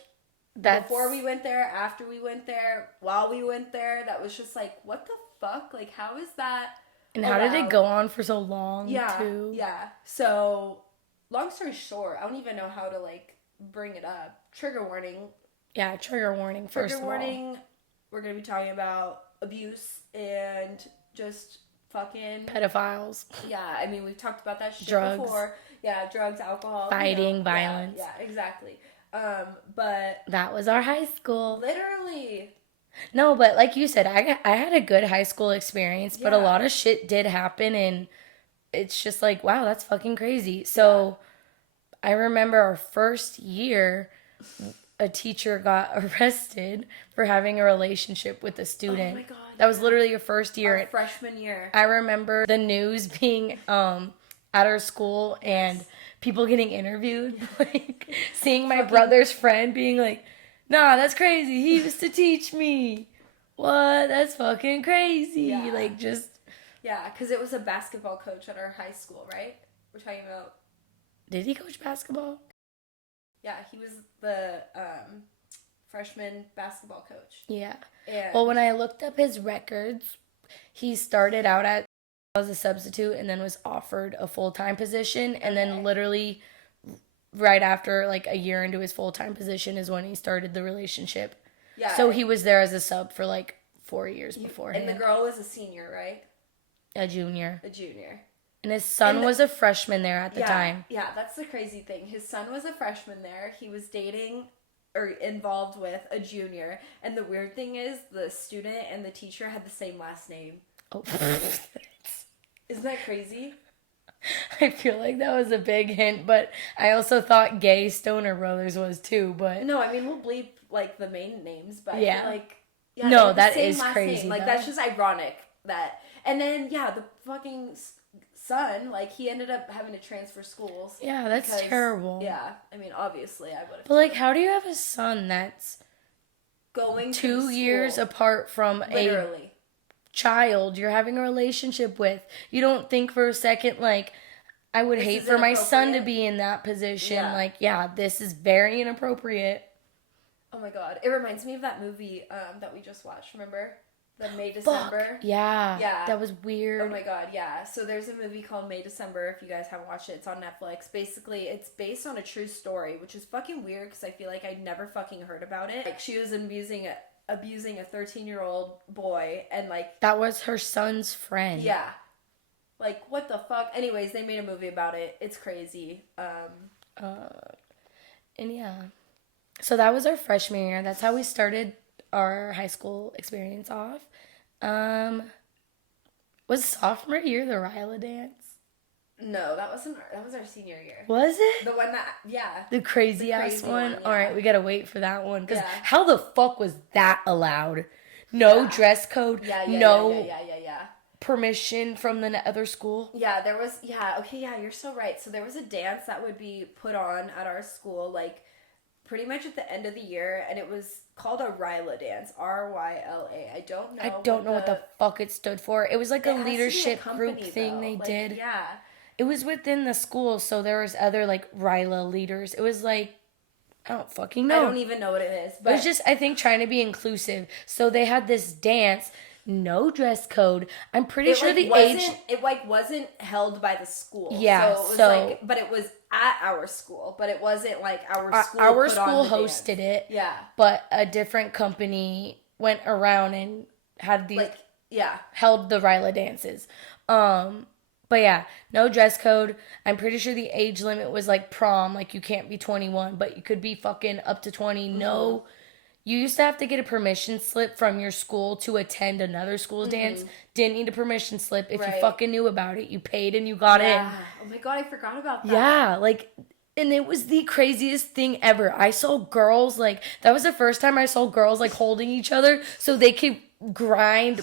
before we went there, after we went there, while we went there, that was just like, what the fuck? Like, how is that? And how did it go on for so long, too? Yeah. So, long story short, I don't even know how to, like, bring it up. Trigger warning. Yeah, trigger warning, first of all. Trigger warning, we're going to be talking about abuse and just fucking... pedophiles. Yeah, I mean, we've talked about that shit drugs. Before. Yeah, drugs, alcohol. Fighting, violence. Yeah, exactly. But... that was our high school. Literally. No, but like you said, I had a good high school experience, but a lot of shit did happen, and it's just like, wow, that's fucking crazy. So I remember our first year, a teacher got arrested for having a relationship with a student. Oh my God. That was literally your first year. Our freshman year. I remember the news being at our school and people getting interviewed, like seeing my brother's friend being like, nah, that's crazy. He used to teach me. What? That's fucking crazy. Yeah. Like, just... yeah, because it was a basketball coach at our high school, right? We're talking about... did he coach basketball? Yeah, he was the freshman basketball coach. Yeah. And well, when I looked up his records, he started out as a substitute and then was offered a full-time position. And then literally... right after, like, a year into his full-time position is when he started the relationship. Yeah. So he was there as a sub for, like, 4 years beforehand. And the girl was a senior, right? A junior. And his son was a freshman there at the time. Yeah, that's the crazy thing. His son was a freshman there. He was dating or involved with a junior. And the weird thing is the student and the teacher had the same last name. Oh. Isn't that crazy? I feel like that was a big hint, but I also thought Gay Stoner Brothers was too, but... no, I mean, we'll bleep, like, the main names, but yeah. I feel like... yeah, that is crazy. Like, that's just ironic that... and then, yeah, the fucking son, like, he ended up having to transfer schools. Yeah, that's terrible. Yeah, I mean, obviously, I would have. But, like, how do you have a son that's going 2 years apart from literally a child you're having a relationship with? You don't think for a second, like, I would hate for my son to be in that position. Yeah. Like, yeah, this is very inappropriate. Oh my god. It reminds me of that movie that we just watched, remember? The May December. Yeah. Yeah. That was weird. Oh my god, yeah. So there's a movie called May December, if you guys haven't watched it. It's on Netflix. Basically, it's based on a true story, which is fucking weird because I feel like I'd never fucking heard about it. Like, she was abusing a 13-year-old boy, and like... That was her son's friend. Yeah. Like, what the fuck? Anyways, they made a movie about it. It's crazy. And yeah. So that was our freshman year. That's how we started our high school experience off. Was sophomore year the Ryla dance? No, that was our senior year. Was it? The one that, yeah. The crazy ass one? Yeah. All right, we gotta wait for that one. Because how the fuck was that allowed? No dress code? No permission from the other school? Yeah, there was, okay, you're so right. So there was a dance that would be put on at our school, like, pretty much at the end of the year, and it was called a Ryla dance, Ryla. I don't know what the fuck it stood for. It was like a leadership group thing they did. Yeah. It was within the school, so there was other, like, Ryla leaders. It was like, I don't fucking know. I don't even know what it is. But it was just, I think, trying to be inclusive. So they had this dance, no dress code. I'm pretty sure the age... It, like, wasn't held by the school. Yeah, so... It was like, but it was at our school. But it wasn't, like, our school Our school hosted it. Yeah. But a different company went around and had these... Like, yeah. Held the Ryla dances. But yeah, no dress code. I'm pretty sure the age limit was like prom. Like, you can't be 21, but you could be fucking up to 20. Mm-hmm. No. You used to have to get a permission slip from your school to attend another school's dance. Didn't need a permission slip. If you fucking knew about it, you paid and you got in. Oh my god, I forgot about that. Yeah, like, and it was the craziest thing ever. I saw girls, like, that was the first time I saw girls, like, holding each other so they could grind,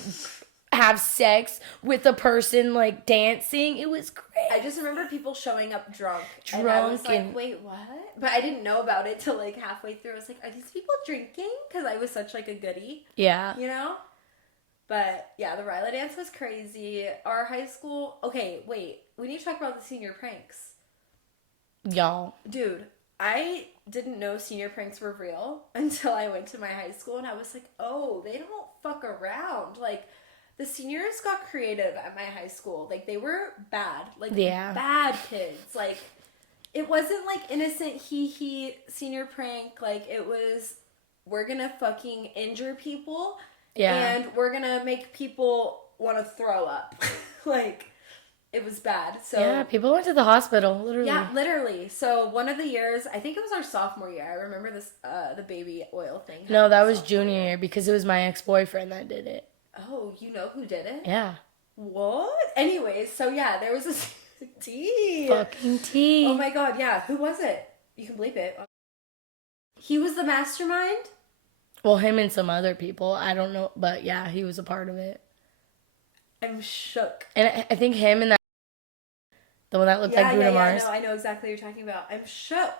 have sex with a person, like, dancing. It was great. I just remember people showing up drunk. And I was like, wait, what? But I didn't know about it till, like, halfway through. I was like, are these people drinking? Because I was such, like, a goodie. Yeah. You know? But, yeah, the Ryla dance was crazy. Our high school... Okay, wait. We need to talk about the senior pranks. Y'all. Dude, I didn't know senior pranks were real until I went to my high school. And I was like, oh, they don't fuck around. Like... The seniors got creative at my high school. Like, they were bad. Like, bad kids. Like, it wasn't, like, innocent hee-hee senior prank. Like, it was, we're gonna fucking injure people. Yeah. And we're gonna make people want to throw up. Like, it was bad. So yeah, people went to the hospital, literally. Yeah, literally. So, one of the years, I think it was our sophomore year. I remember this, the baby oil thing. No, that was junior year because it was my ex-boyfriend that did it. Oh, you know who did it? Yeah. What? Anyways, so yeah, there was this tea. Fucking tea. Oh my god, yeah. Who was it? You can bleep it. He was the mastermind? Well, him and some other people. I don't know. But yeah, he was a part of it. I'm shook. And I think him and that... The one that looked like Bruno Mars. No, I know exactly what you're talking about. I'm shook.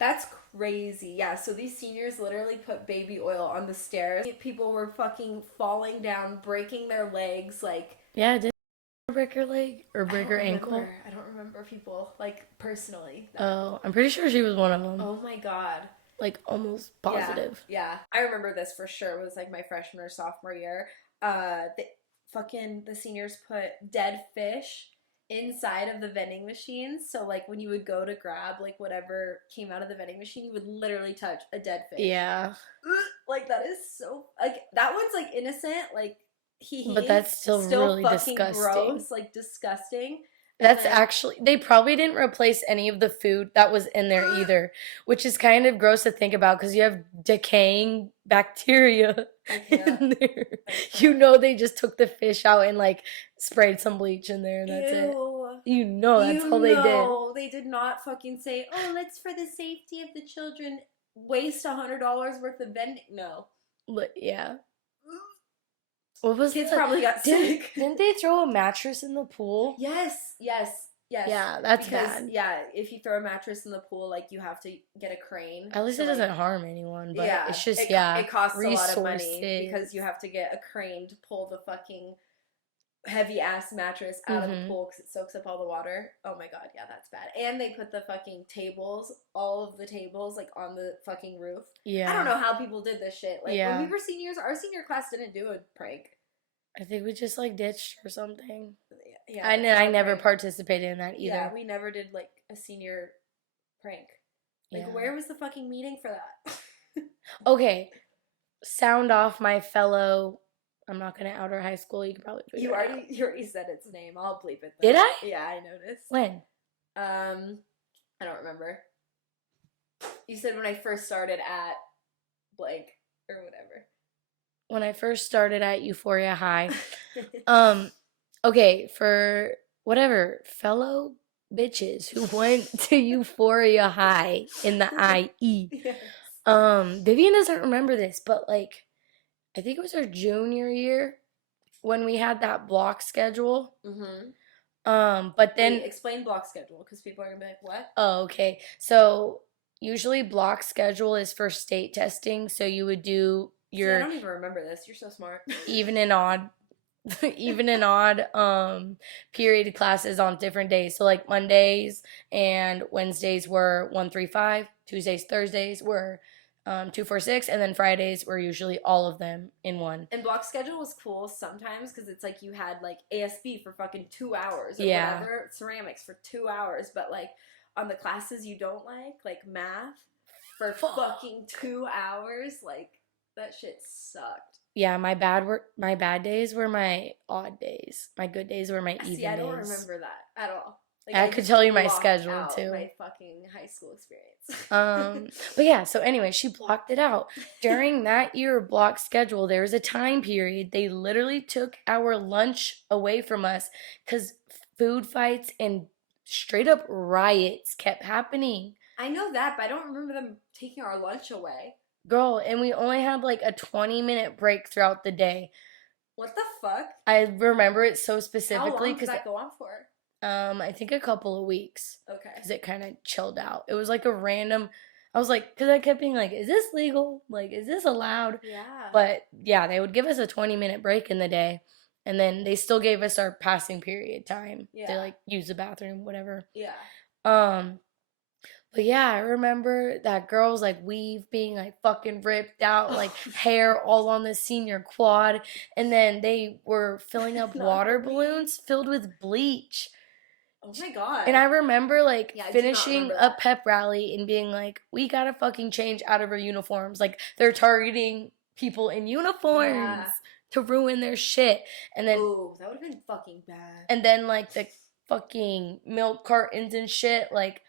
That's crazy. Yeah, so these seniors literally put baby oil on the stairs. People were fucking falling down, breaking their legs, like... Yeah, did she break her leg? Or break her ankle? I don't remember people, like, personally. Oh, I'm pretty sure she was one of them. Oh my god. Like, almost positive. Yeah. I remember this for sure. It was, like, my freshman or sophomore year. The seniors put dead fish inside of the vending machines, so like when you would go to grab like whatever came out of the vending machine, you would literally touch a dead fish. Yeah. Like, that is so, like, that one's like innocent, like but that's still really fucking disgusting. Gross, like disgusting. That's actually, they probably didn't replace any of the food that was in there either, which is kind of gross to think about because you have decaying bacteria in there. You know, they just took the fish out and like sprayed some bleach in there and that's it. You know, that's all they did. No, they did not fucking say, oh, let's, for the safety of the children, waste $100 worth of vending. No. Yeah. What was Kids the- probably got sick. Didn't they throw a mattress in the pool? Yes. Yeah, that's because, bad. Yeah, if you throw a mattress in the pool, like, you have to get a crane. At least to, it doesn't like, harm anyone, but yeah, it's just, it costs resources. a lot of money because you have to get a crane to pull the fucking heavy ass mattress out of the pool because it soaks up all the water. Oh my god, yeah, that's bad. And they put the fucking tables, all of the tables, like, on the fucking roof. Yeah. I don't know how people did this shit. Like, Yeah. when we were seniors, our senior class didn't do a prank. I think we just, like, ditched or something. Yeah, I never participated in that either. Yeah, we never did, like, a senior prank. Like, where was the fucking meeting for that? Okay, sound off my fellow. I'm not gonna out our high school. You could probably figure You it out. already said its name. I'll bleep it. Did I? Yeah, I noticed. When? I don't remember. You said when I first started at blank or whatever. When I first started at Euphoria High. Okay, for whatever, fellow bitches who went to Euphoria High in the IE. Yes. Vivian doesn't remember this, but, like, I think it was our junior year when we had that block schedule. But then Explain block schedule because people are gonna be like, "What?" Oh, okay. So usually block schedule is for state testing. So you would do your I don't even remember this. You're so smart. even and odd period classes on different days. So, like, Mondays and Wednesdays were 135, Tuesdays, Thursdays were 246, and then Fridays were usually all of them in one. And block schedule was cool sometimes because it's like you had, like, ASB for fucking 2 hours or Yeah. whatever, ceramics for 2 hours, but, like, on the classes you don't like math for fucking 2 hours, like, that shit sucked. Yeah, my bad days were my odd days. My good days were my even days. See, I don't remember that at all. Like, I could tell you my blocked schedule out too. My fucking high school experience. But yeah, so anyway, she blocked it out. During that year of block schedule, there was a time period they literally took our lunch away from us because food fights and straight up riots kept happening. I know that, but I don't remember them taking our lunch away. Girl, and we only had like a 20-minute break throughout the day. What the fuck? I remember it so specifically. How long did that go on for? I think a couple of weeks. Okay. Because it kind of chilled out. It was like a random, I was like, because I kept being like, is this legal? Like, is this allowed? Yeah. But yeah, they would give us a 20-minute break in the day. And then they still gave us our passing period time to, like, use the bathroom, whatever. Yeah. But yeah, I remember that girl's, like, weave being, like, fucking ripped out, like, hair all on the senior quad. And then they were filling up water balloons filled with bleach. Oh my god. And I remember, like, finishing remember a pep rally and being like, we gotta fucking change out of our uniforms. Like, they're targeting people in uniforms to ruin their shit. And then, ooh, that would have been fucking bad. And then, like, the fucking milk cartons and shit, like,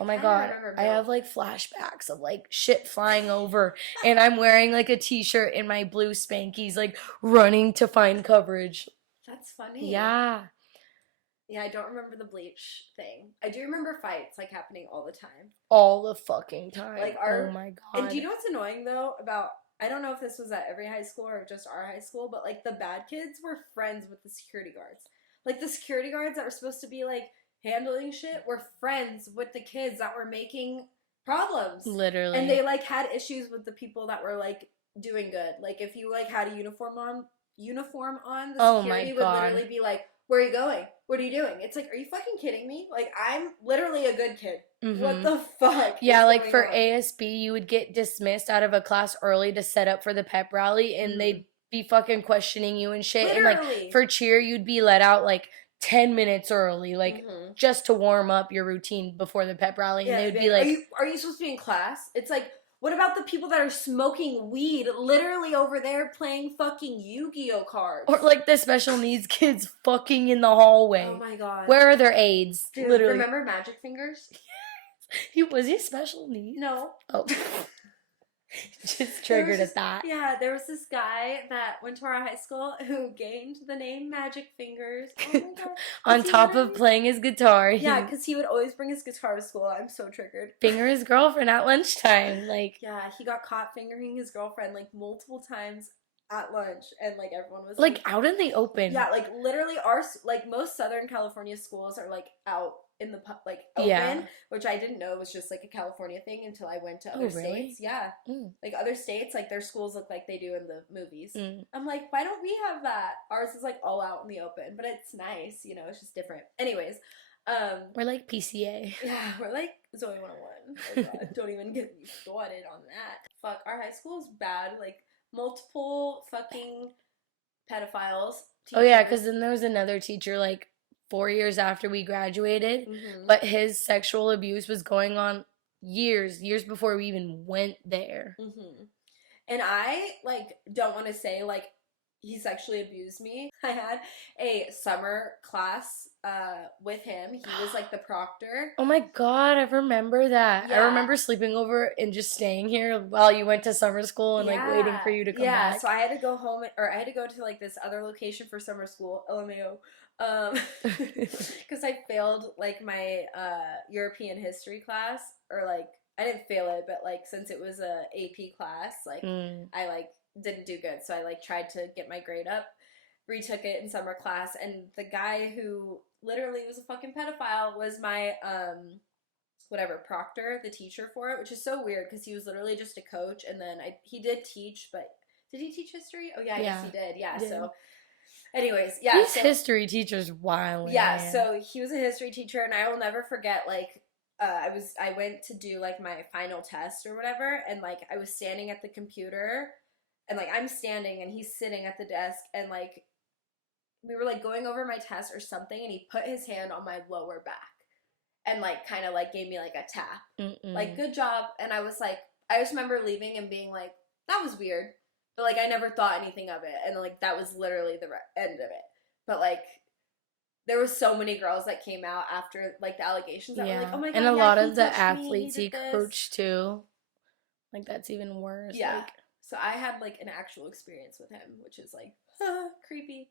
oh my god, I have, like, flashbacks of, like, shit flying over, and I'm wearing, like, a t-shirt in my blue Spankies, like, running to find coverage. That's funny. Yeah. Yeah, I don't remember the bleach thing. I do remember fights, like, happening all the time. All the fucking time. Like, oh my god. And do you know what's annoying, though, about, I don't know if this was at every high school or just our high school, but, like, the bad kids were friends with the security guards. Like, the security guards that were supposed to be, like, handling shit were friends with the kids that were making problems. Literally. And they, like, had issues with the people that were, like, doing good. Like, if you, like, had a uniform on, the security would literally be like, where are you going? What are you doing? It's like, are you fucking kidding me? Like, I'm literally a good kid. Mm-hmm. What the fuck? Yeah, like, for ASB, you would get dismissed out of a class early to set up for the pep rally, and they'd be fucking questioning you and shit. Literally. And, like, for cheer, you'd be let out, like, 10 minutes early, like, just to warm up your routine before the pep rally. And they would be like, are you supposed to be in class? It's like, what about the people that are smoking weed literally over there playing fucking Yu-Gi-Oh cards? Or, like, the special needs kids fucking in the hallway. Oh my god. Where are their aides? Dude, literally. Remember Magic Fingers? Was he special needs? No. Oh. Just triggered at that. Yeah, there was this guy that went to our high school who gained the name Magic Fingers. Oh my god. On top of playing his guitar. Yeah, because he would always bring his guitar to school. I'm so triggered. Finger his girlfriend at lunchtime. Like, yeah, he got caught fingering his girlfriend, like, multiple times at lunch, and like everyone was Like out in the open. yeah, like literally like most Southern California schools are like out in the like open, Yeah. which I didn't know was just like a California thing until I went to Oh, other really? states. Yeah. Mm. Like other states, like their schools look like they do in the movies. Mm. I'm like, why don't we have that? Ours is like all out in the open, but it's nice, you know, it's just different. Anyways, we're like PCA. yeah, we're like Zoe 101. Oh god, don't even get me started on that. Fuck, our high school is bad. Like multiple fucking pedophiles. Oh yeah, because then there was another teacher like 4 years after we graduated, but his sexual abuse was going on years before we even went there. And I like don't want to say like he sexually abused me. I had a summer class with him. He was like the proctor. Oh my god, I remember that. Yeah. I remember sleeping over and just staying here while you went to summer school and like waiting for you to come back. Yeah, so I had to go home, or I had to go to like this other location for summer school, LMAO, because I failed like my European history class, or like I didn't fail it, but like since it was a AP class, like I like didn't do good, so I like tried to get my grade up, retook it in summer class, and the guy who literally was a fucking pedophile was my whatever proctor, the teacher for it, which is so weird because he was literally just a coach, and then he did teach, but did he teach history? Oh yeah, I guess he did. Yeah, so anyways, yeah, these history teachers wild. Yeah, man. So he was a history teacher, and I will never forget like I went to do like my final test or whatever, and like I was standing at the computer, and like I'm standing and he's sitting at the desk, and like we were like going over my test or something, and he put his hand on my lower back and like kind of like gave me like a tap, like good job. And I was like, I just remember leaving and being like, that was weird, but like I never thought anything of it, and like that was literally the end of it. But like there was so many girls that came out after like the allegations that were like, oh my god, and a lot of the athletes he coached too. Like that's even worse. Yeah. Like, so I had like an actual experience with him, which is like creepy.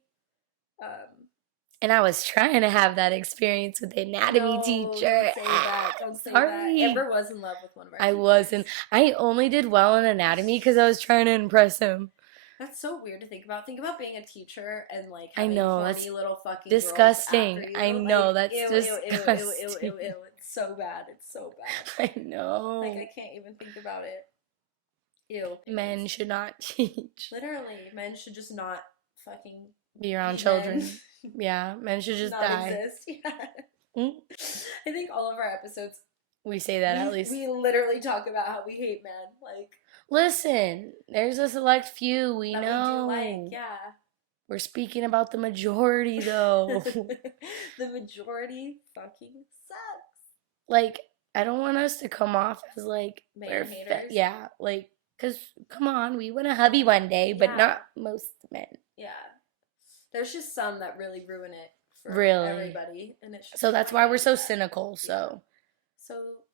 And I was trying to have that experience with the anatomy teacher. Don't say that. Don't say that. Amber was in love with one of our teachers. wasn't. I only did well in anatomy because I was trying to impress him. That's so weird to think about. Think about being a teacher and like having 20 little fucking disgusting. Girls after you. I know, like, that's disgusting. Ew. It's so bad. It's so bad. I know. Like I can't even think about it. Ew. Men should not teach. Literally, men should just not fucking be around children. Yeah, men should just not die. Exist. Yeah. I think all of our episodes we say that at least. We literally talk about how we hate men. Like, listen, there's a select few we know. We do like, yeah. We're speaking about the majority though. The majority fucking sucks. Like, I don't want us to come off as like man haters. Yeah, like, cause come on, we want a hubby one day, but not most men. Yeah. There's just some that really ruin it for everybody, and it's just so that's why we're so cynical. So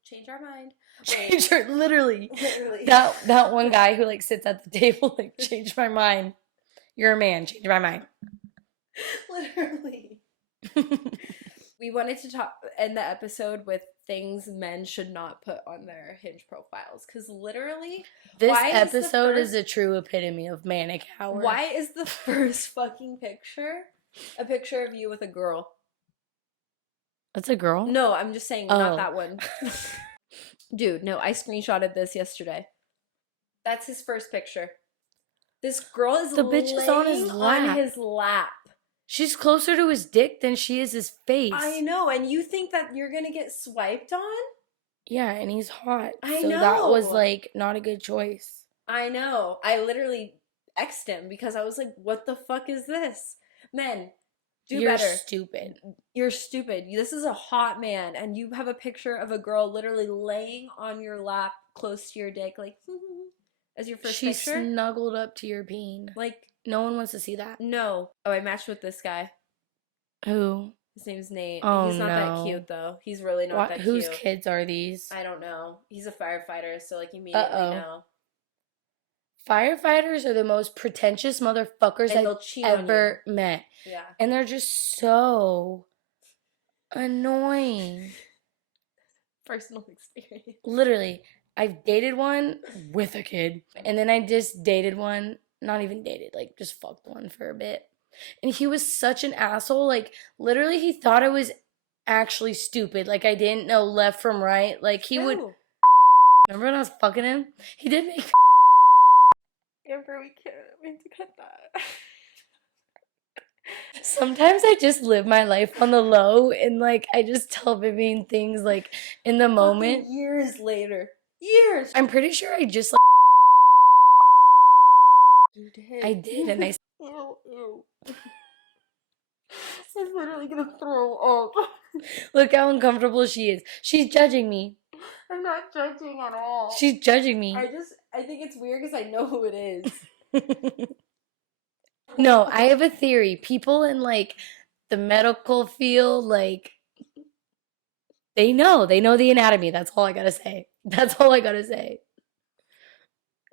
change our mind. Literally. That one guy who like sits at the table like, change my mind. You're a man. Change my mind. Literally. We wanted to end the episode with things men should not put on their Hinge profiles, because literally this episode is a true epitome of Manic Hour. Why is the first fucking picture a picture of you with a girl? That's a girl? No, I'm just saying not that one. Dude, no, I screenshotted this yesterday. That's his first picture. This girl is the bitch is on his lap. She's closer to his dick than she is his face. I know, and you think that you're gonna get swiped on? Yeah, and he's hot. I know. That was like not a good choice. I know. I literally X'd him because I was like, what the fuck is this? Men, you're better. Stupid. You're stupid. This is a hot man, and you have a picture of a girl literally laying on your lap close to your dick, like, as your first picture. She snuggled up to your peen. Like, no one wants to see that. No. Oh, I matched with this guy. Who? His name's Nate. Oh, he's not that cute, though. He's really not that cute. Whose kids are these? I don't know. He's a firefighter, so, like, immediately know. Firefighters are the most pretentious motherfuckers I've ever met. Yeah. And they're just so annoying. Personal experience. Literally. I've dated one with a kid. And then I just dated one not even dated, like just fucked one for a bit. And he was such an asshole. Like, literally, he thought I was actually stupid. Like, I didn't know left from right. Like, he would. Remember when I was fucking him? He did make. Amber, we can't. We have to cut that. Sometimes I just live my life on the low and, like, I just tell Vivian things, like, in the moment. Fucking years later. Years! I'm pretty sure I just, like. You did. I did, and I. Ew. I'm literally gonna throw up. Look how uncomfortable she is. She's judging me. I'm not judging at all. She's judging me. I think it's weird because I know who it is. No, I have a theory. People in, like, the medical field, like, they know the anatomy. That's all I gotta say.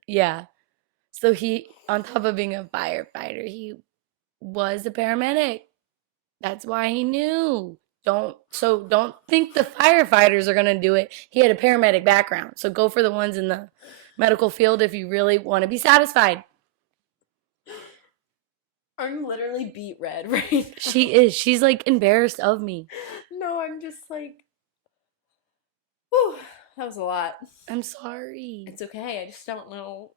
Yeah. So he, on top of being a firefighter, he was a paramedic. That's why he knew. Don't think the firefighters are gonna do it. He had a paramedic background. So go for the ones in the medical field if you really want to be satisfied. I'm literally beet red right now. She is. She's, like, embarrassed of me. No, I'm just like, whew, that was a lot. I'm sorry. It's okay. I just don't know.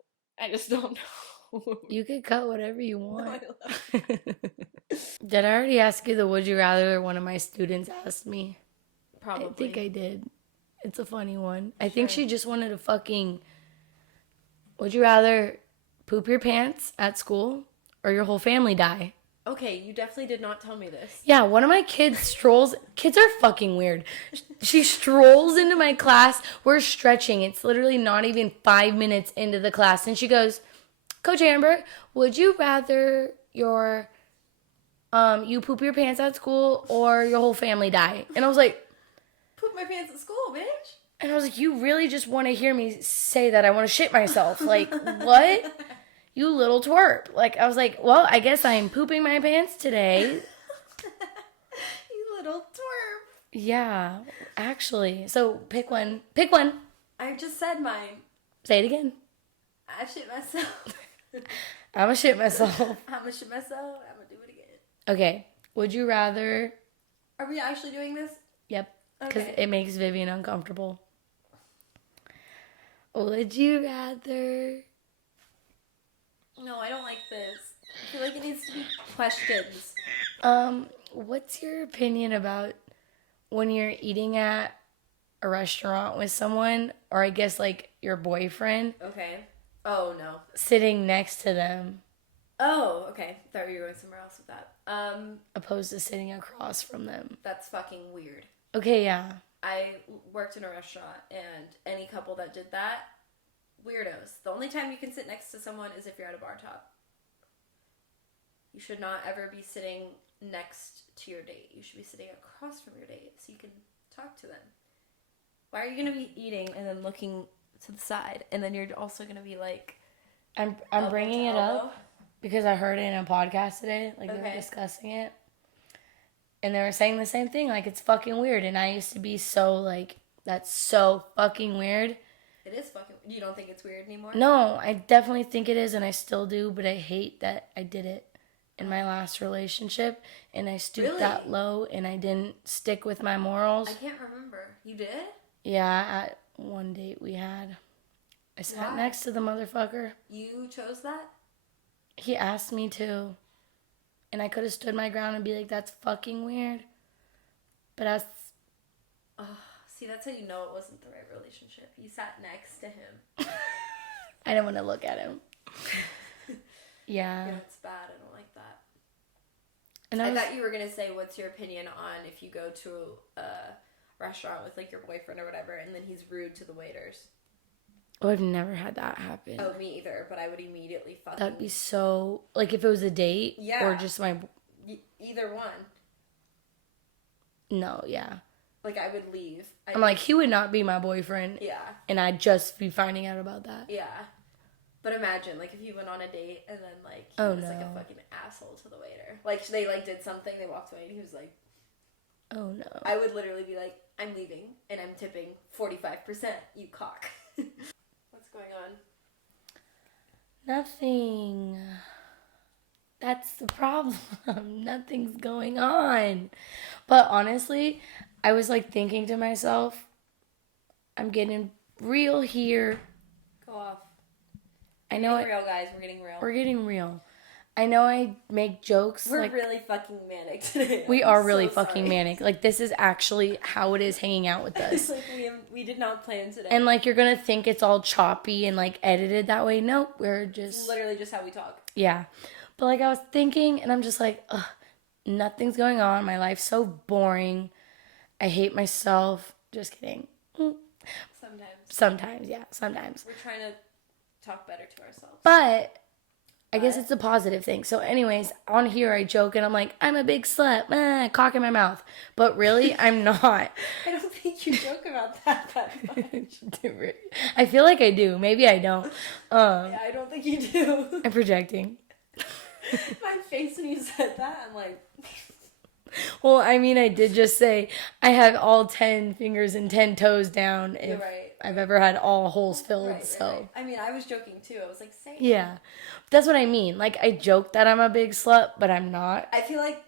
You could cut whatever you want. No, Did I already ask you the would you rather one of my students asked me? probably. I think I did. It's a funny one. I think she just wanted to fucking... Would you rather poop your pants at school or your whole family die? Okay, you definitely did not tell me this. Yeah, one of my kids strolls... Kids are fucking weird. She strolls into my class. We're stretching. It's literally not even 5 minutes into the class. And she goes, Coach Amber, would you rather your... you poop your pants at school or your whole family die? And I was like... Poop my pants at school, bitch. And I was like, you really just want to hear me say that I want to shit myself. Like, what? You little twerp. Like, I was like, well, I guess I'm pooping my pants today. You little twerp. Yeah, actually. So, pick one. Pick one. I just said mine. Say it again. I shit myself. I'm going to shit myself. I'm gonna shit myself. I'm gonna do it again. Okay. Would you rather... Are we actually doing this? Yep. Because Okay. it makes Vivian uncomfortable. Would you rather... No, I don't like this. I feel like it needs to be questions. What's your opinion about when you're eating at a restaurant with someone, or I guess, like, your boyfriend, Okay. Oh, no. sitting next to them, Oh, okay. Thought you were going somewhere else with that. opposed to sitting across from them? That's fucking weird. Okay, yeah. I worked in a restaurant, and any couple that did that, weirdos. The only time you can sit next to someone is if you're at a bar top. You should not ever be sitting next to your date. You should be sitting across from your date so you can talk to them. Why are you going to be eating and then looking to the side, and then you're also going to be like... I'm bringing it up because I heard it in a podcast today. Like, they were discussing it. And they were saying the same thing. Like, it's fucking weird. And I used to be so, like, that's so fucking weird. It is fucking... You don't think it's weird anymore? No, I definitely think it is, and I still do. But I hate that I did it in my last relationship. And I stooped that low, and I didn't stick with my morals. I can't remember. You did? Yeah, at one date we had. I sat next to the motherfucker. You chose that? He asked me to. And I could have stood my ground and be like, that's fucking weird. But I was... See, that's how you know it wasn't the right relationship. You sat next to him. I didn't want to look at him. Yeah. Yeah, it's bad. I don't like that. And I thought you were going to say, what's your opinion on if you go to a restaurant with, like, your boyfriend or whatever, and then he's rude to the waiters? Oh, I've never had that happen. Oh, me either, but I would immediately fucking... That'd be so... Like, if it was a date? Yeah. Or just my... Either one. No, yeah. Like, I would leave. I'm like, he would not be my boyfriend. Yeah. And I'd just be finding out about that. Yeah. But imagine, like, if you went on a date and then, like, he was, like, a fucking asshole to the waiter. Like, they, like, did something, they walked away, and he was like... Oh, no. I would literally be like, I'm leaving, and I'm tipping 45%, you cock. What's going on? Nothing. That's the problem. Nothing's going on. But honestly, I was like thinking to myself, I'm getting real here. Go off. I know We're getting real, guys. We're getting real. We're getting real. I know I make jokes. We're really fucking manic today. We are really fucking manic. Like, this is actually how it is hanging out with us. Like, we did not plan today. And, like, you're going to think it's all choppy and, like, edited that way. Nope, we're just... It's literally just how we talk. Yeah. But, like, I was thinking, and I'm just like, ugh, nothing's going on. My life's so boring. I hate myself. Just kidding. Sometimes, yeah, sometimes. We're trying to talk better to ourselves. But I guess it's a positive thing. So anyways, on here I joke and I'm like, I'm a big slut, cock in my mouth. But really, I'm not. I don't think you joke about that much. I feel like I do. Maybe I don't. Yeah, I don't think you do. I'm projecting. My face when you said that, I'm like... Well, I mean, I did just say I have all 10 fingers and 10 toes down if I've ever had all holes filled, Right. I mean, I was joking too. I was like, say Yeah. That's what I mean. Like, I joke that I'm a big slut, but I'm not. I feel like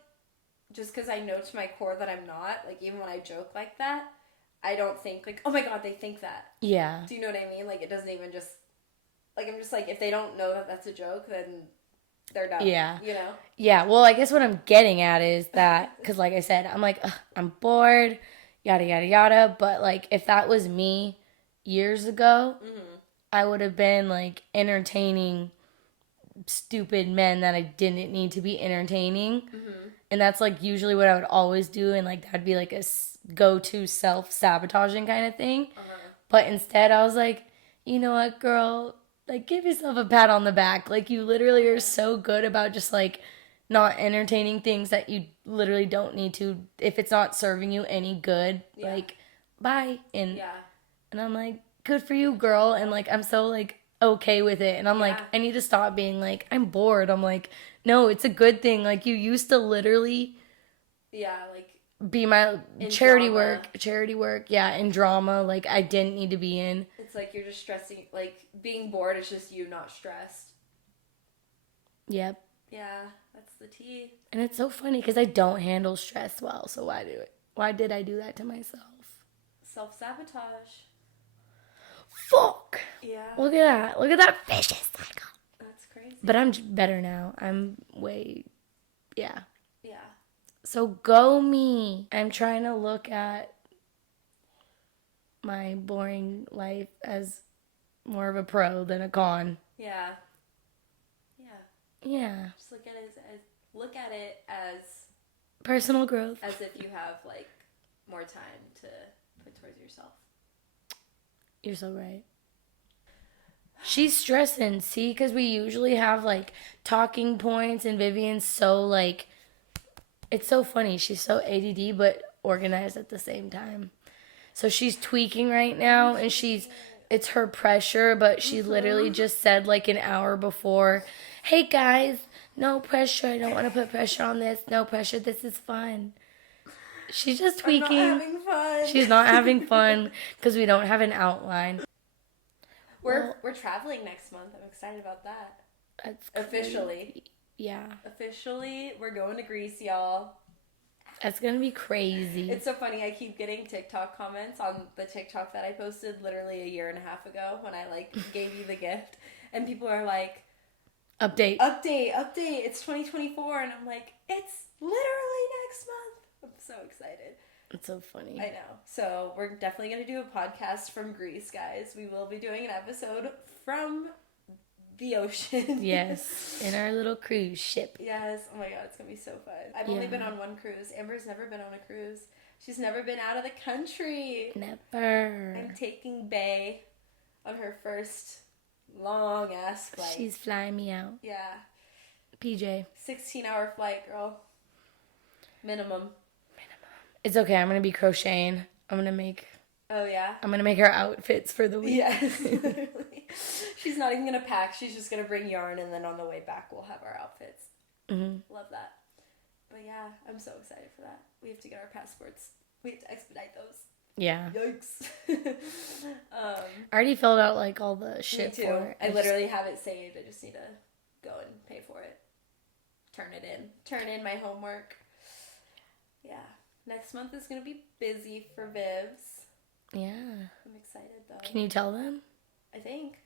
just because I know to my core that I'm not, like, even when I joke like that, I don't think, like, oh my god, they think that. Yeah. Do you know what I mean? Like, it doesn't even just... Like, I'm just like, if they don't know that that's a joke, then... They're done. Yeah. You know? Yeah. Well, I guess what I'm getting at is that, because like I said, I'm like, I'm bored, yada, yada, yada. But like, if that was me years ago, I would have been like entertaining stupid men that I didn't need to be entertaining. And that's like usually what I would always do. And like, that'd be like a go-to self-sabotaging kind of thing. But instead, I was like, you know what, girl? Like, give yourself a pat on the back. Like, you literally are so good about just, like, not entertaining things that you literally don't need to. If it's not serving you any good, like, bye. And I'm like, good for you, girl. And, like, I'm so, like, okay with it. And I'm like, I need to stop being, like, I'm bored. I'm like, no, it's a good thing. Like, you used to literally... Yeah, like... Be my charity work, yeah, in drama, like, I didn't need to be in. It's like you're just stressing, like, being bored is just you not stressed. Yep. Yeah, that's the tea. And it's so funny because I don't handle stress well, so why do it? Why did I do that to myself? Self-sabotage. Fuck! Yeah. Look at that vicious cycle. That's crazy. But I'm better now. I'm way, yeah. Yeah. So go me. I'm trying to look at my boring life as more of a pro than a con. Yeah. Yeah. Just look at it as personal growth. As if you have like more time to put towards yourself. You're so right. She's stressing, see, because we usually have like talking points, and Vivian's so like, it's so funny. She's so ADD but organized at the same time. So she's tweaking right now, and it's her pressure, but she literally just said like an hour before, hey guys, no pressure. I don't want to put pressure on this. No pressure. This is fun. She's just tweaking. I'm not having fun. She's not having fun because we don't have an outline. We're traveling next month. I'm excited about that. That's officially. Crazy. Yeah. Officially, we're going to Greece, y'all. That's gonna be crazy. It's so funny. I keep getting TikTok comments on the TikTok that I posted literally a year and a half ago when I like gave you the gift, and people are like, "Update! It's 2024," and I'm like, "It's literally next month." I'm so excited. It's so funny. I know. So we're definitely gonna do a podcast from Greece, guys. We will be doing an episode from the ocean. Yes, in our little cruise ship. Yes. Oh my god, it's gonna be so fun. I've only been on one cruise. Amber's never been on a cruise. She's never been out of the country. Never. I'm taking Bae on her first long ass flight. She's flying me out. Yeah. PJ. 16-hour flight, girl. Minimum. It's okay. I'm gonna be crocheting. I'm gonna make her outfits for the week. Yes, literally. She's not even gonna pack. She's just gonna bring yarn, and then on the way back, we'll have our outfits. Mm-hmm. Love that. But yeah, I'm so excited for that. We have to get our passports. We have to expedite those. Yeah. Yikes. I already filled out like all the shit Me too. for it. I literally have it saved. I just need to go and pay for it. Turn in my homework. Yeah. Next month is going to be busy for Vivs. Yeah. I'm excited though. Can you tell them? I think.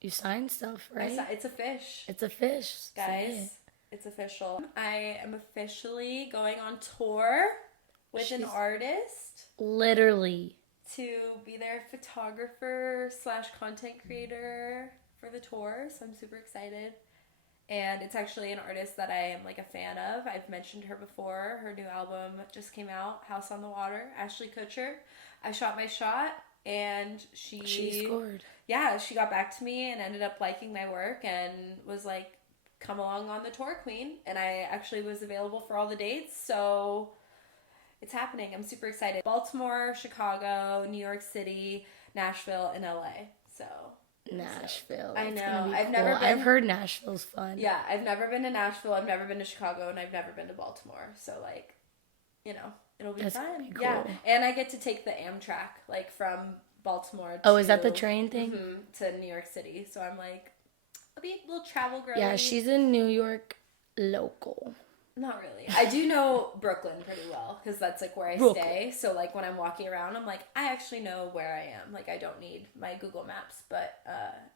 You signed stuff, right? It's a fish. It's a fish. Guys, it's official. I am officially going on tour with an artist. Literally. To be their photographer / content creator for the tour. So I'm super excited. And it's actually an artist that I am like a fan of. I've mentioned her before. Her new album just came out, House on the Water, Ashley Kutcher. I shot my shot and she scored. Yeah, she got back to me and ended up liking my work and was like, come along on the tour, queen. And I actually was available for all the dates. So it's happening. I'm super excited. Baltimore, Chicago, New York City, Nashville, and LA. So Nashville. I know. I've never been. I've heard Nashville's fun. Yeah, I've never been to Nashville. I've never been to Chicago, and I've never been to Baltimore. So like, you know, it'll be fun. Be cool. Yeah, and I get to take the Amtrak like from Baltimore. Oh, is that the train thing? To New York City. So I'm like, I'll be a little travel girl. Yeah, she's a New York local. Not really. I do know Brooklyn pretty well because that's like where I stay. So like when I'm walking around, I'm like, I actually know where I am. Like I don't need my Google Maps. But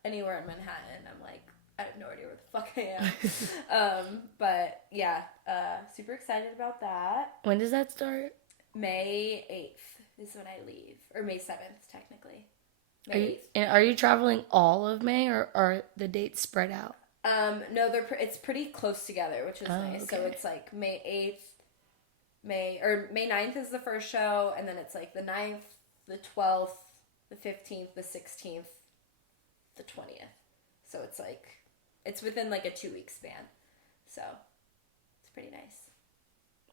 anywhere in Manhattan, I'm like, I have no idea where the fuck I am. But yeah, super excited about that. When does that start? May 8th is when I leave, or May 7th technically. May 8th. Are you traveling all of May, or are the dates spread out? No, it's pretty close together, which is nice. Okay. So it's like May 8th, May 9th is the first show, and then it's like the 9th, the 12th, the 15th, the 16th, the 20th. So it's like, it's within like a 2-week span. So it's pretty nice.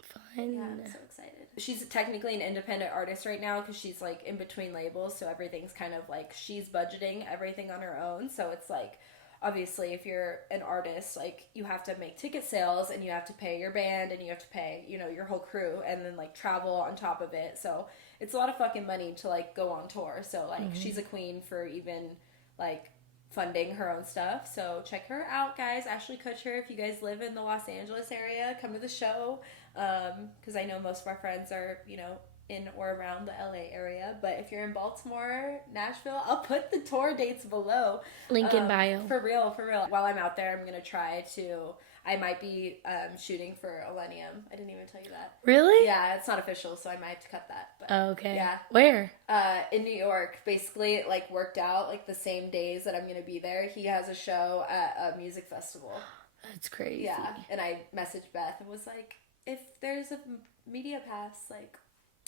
Fun. Yeah, I'm so excited. She's technically an independent artist right now because she's like in between labels. So everything's kind of like, she's budgeting everything on her own. So it's like, obviously, if you're an artist, like, you have to make ticket sales and you have to pay your band and you have to pay, you know, your whole crew and then, like, travel on top of it. So it's a lot of fucking money to, like, go on tour. So, like, she's a queen for even, like, funding her own stuff. So check her out, guys. Ashley Kutcher, if you guys live in the Los Angeles area, come to the show. Because I know most of our friends are, you know, in or around the LA area, but if you're in Baltimore, Nashville, I'll put the tour dates below. Link in bio. For real. While I'm out there, I'm gonna try to. I might be shooting for Millennium. I didn't even tell you that. Really? Yeah, it's not official, so I might have to cut that. But, okay. Yeah. Where? In New York. Basically, it like worked out like the same days that I'm gonna be there. He has a show at a music festival. That's crazy. Yeah, and I messaged Beth and was like, if there's a media pass, like.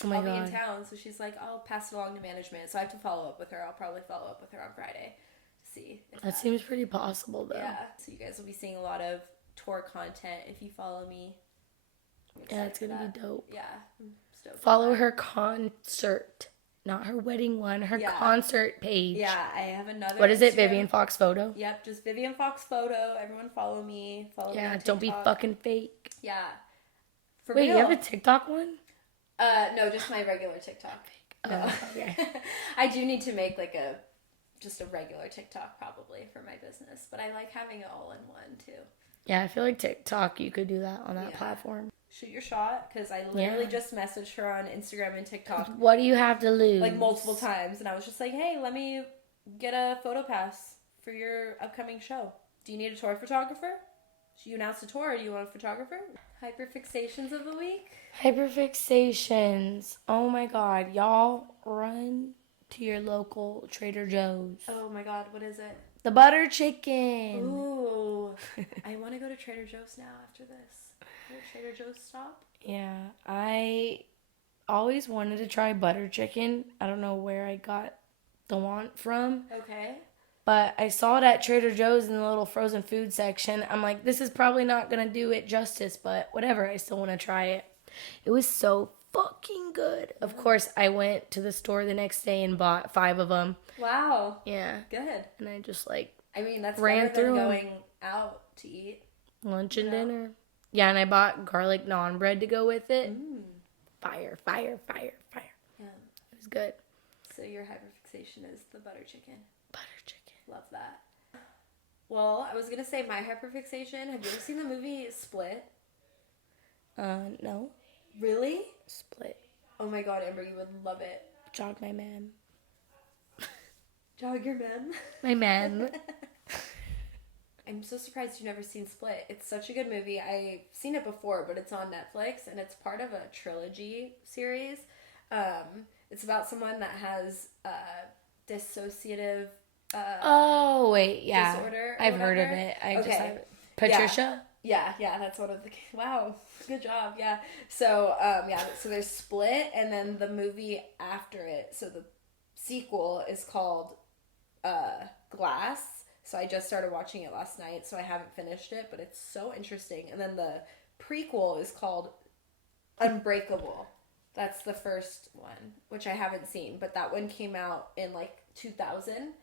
Oh my I'll God. be in town, so she's like, I'll pass it along to management. So I have to follow up with her. I'll probably follow up with her on Friday to see. If that seems pretty possible, though. Yeah. So you guys will be seeing a lot of tour content if you follow me. Yeah, it's gonna be dope. Yeah. I'm stoked. Follow her concert, not her wedding one. Her concert page. Yeah, I have another. What is it? Vivian Fox Photo. Yep, just Vivian Fox Photo. Everyone follow me. Follow me on TikTok. Don't be fucking fake. Yeah. Wait, you have a TikTok one? No, just my regular TikTok. No. Oh, okay. I do need to make like just a regular TikTok probably for my business, but I like having it all in one too. Yeah, I feel like TikTok, you could do that on that platform. Shoot your shot, because I literally just messaged her on Instagram and TikTok. What do you have to lose? Like multiple times, and I was just like, hey, let me get a photo pass for your upcoming show. Do you need a tour photographer? Should you announce a tour, or do you want a photographer? Hyperfixations of the week? Hyperfixations. Oh my God. Y'all run to your local Trader Joe's. Oh my God, what is it? The butter chicken. Ooh. I want to go to Trader Joe's now after this. Trader Joe's stop? Yeah. I always wanted to try butter chicken. I don't know where I got the want from. Okay. But I saw it at Trader Joe's in the little frozen food section. I'm like, this is probably not going to do it justice, but whatever. I still want to try it. It was so fucking good. Of course, I went to the store the next day and bought 5 of them. Wow. Yeah. Good. And I just like that's ran better through than going out to eat. Lunch and dinner. Yeah, and I bought garlic naan bread to go with it. Mm. Fire. Yeah. It was good. So your hyperfixation is the butter chicken. Butter chicken. Love that. Well, I was going to say my hyperfixation. Have you ever seen the movie Split? No. Really? Split. Oh my god, Amber, you would love it. Jog my man. Jog your man. My man. I'm so surprised you've never seen Split. It's such a good movie. I've seen it before, but it's on Netflix, and it's part of a trilogy series. It's about someone that has dissociative Oh, wait, yeah. disorder. I've heard of it. I just haven't. Patricia? Yeah, that's one of the... Wow, good job, yeah. So, so there's Split, and then the movie after it, so the sequel is called Glass. So I just started watching it last night, so I haven't finished it, but it's so interesting. And then the prequel is called Unbreakable. That's the first one, which I haven't seen, but that one came out in like 2000.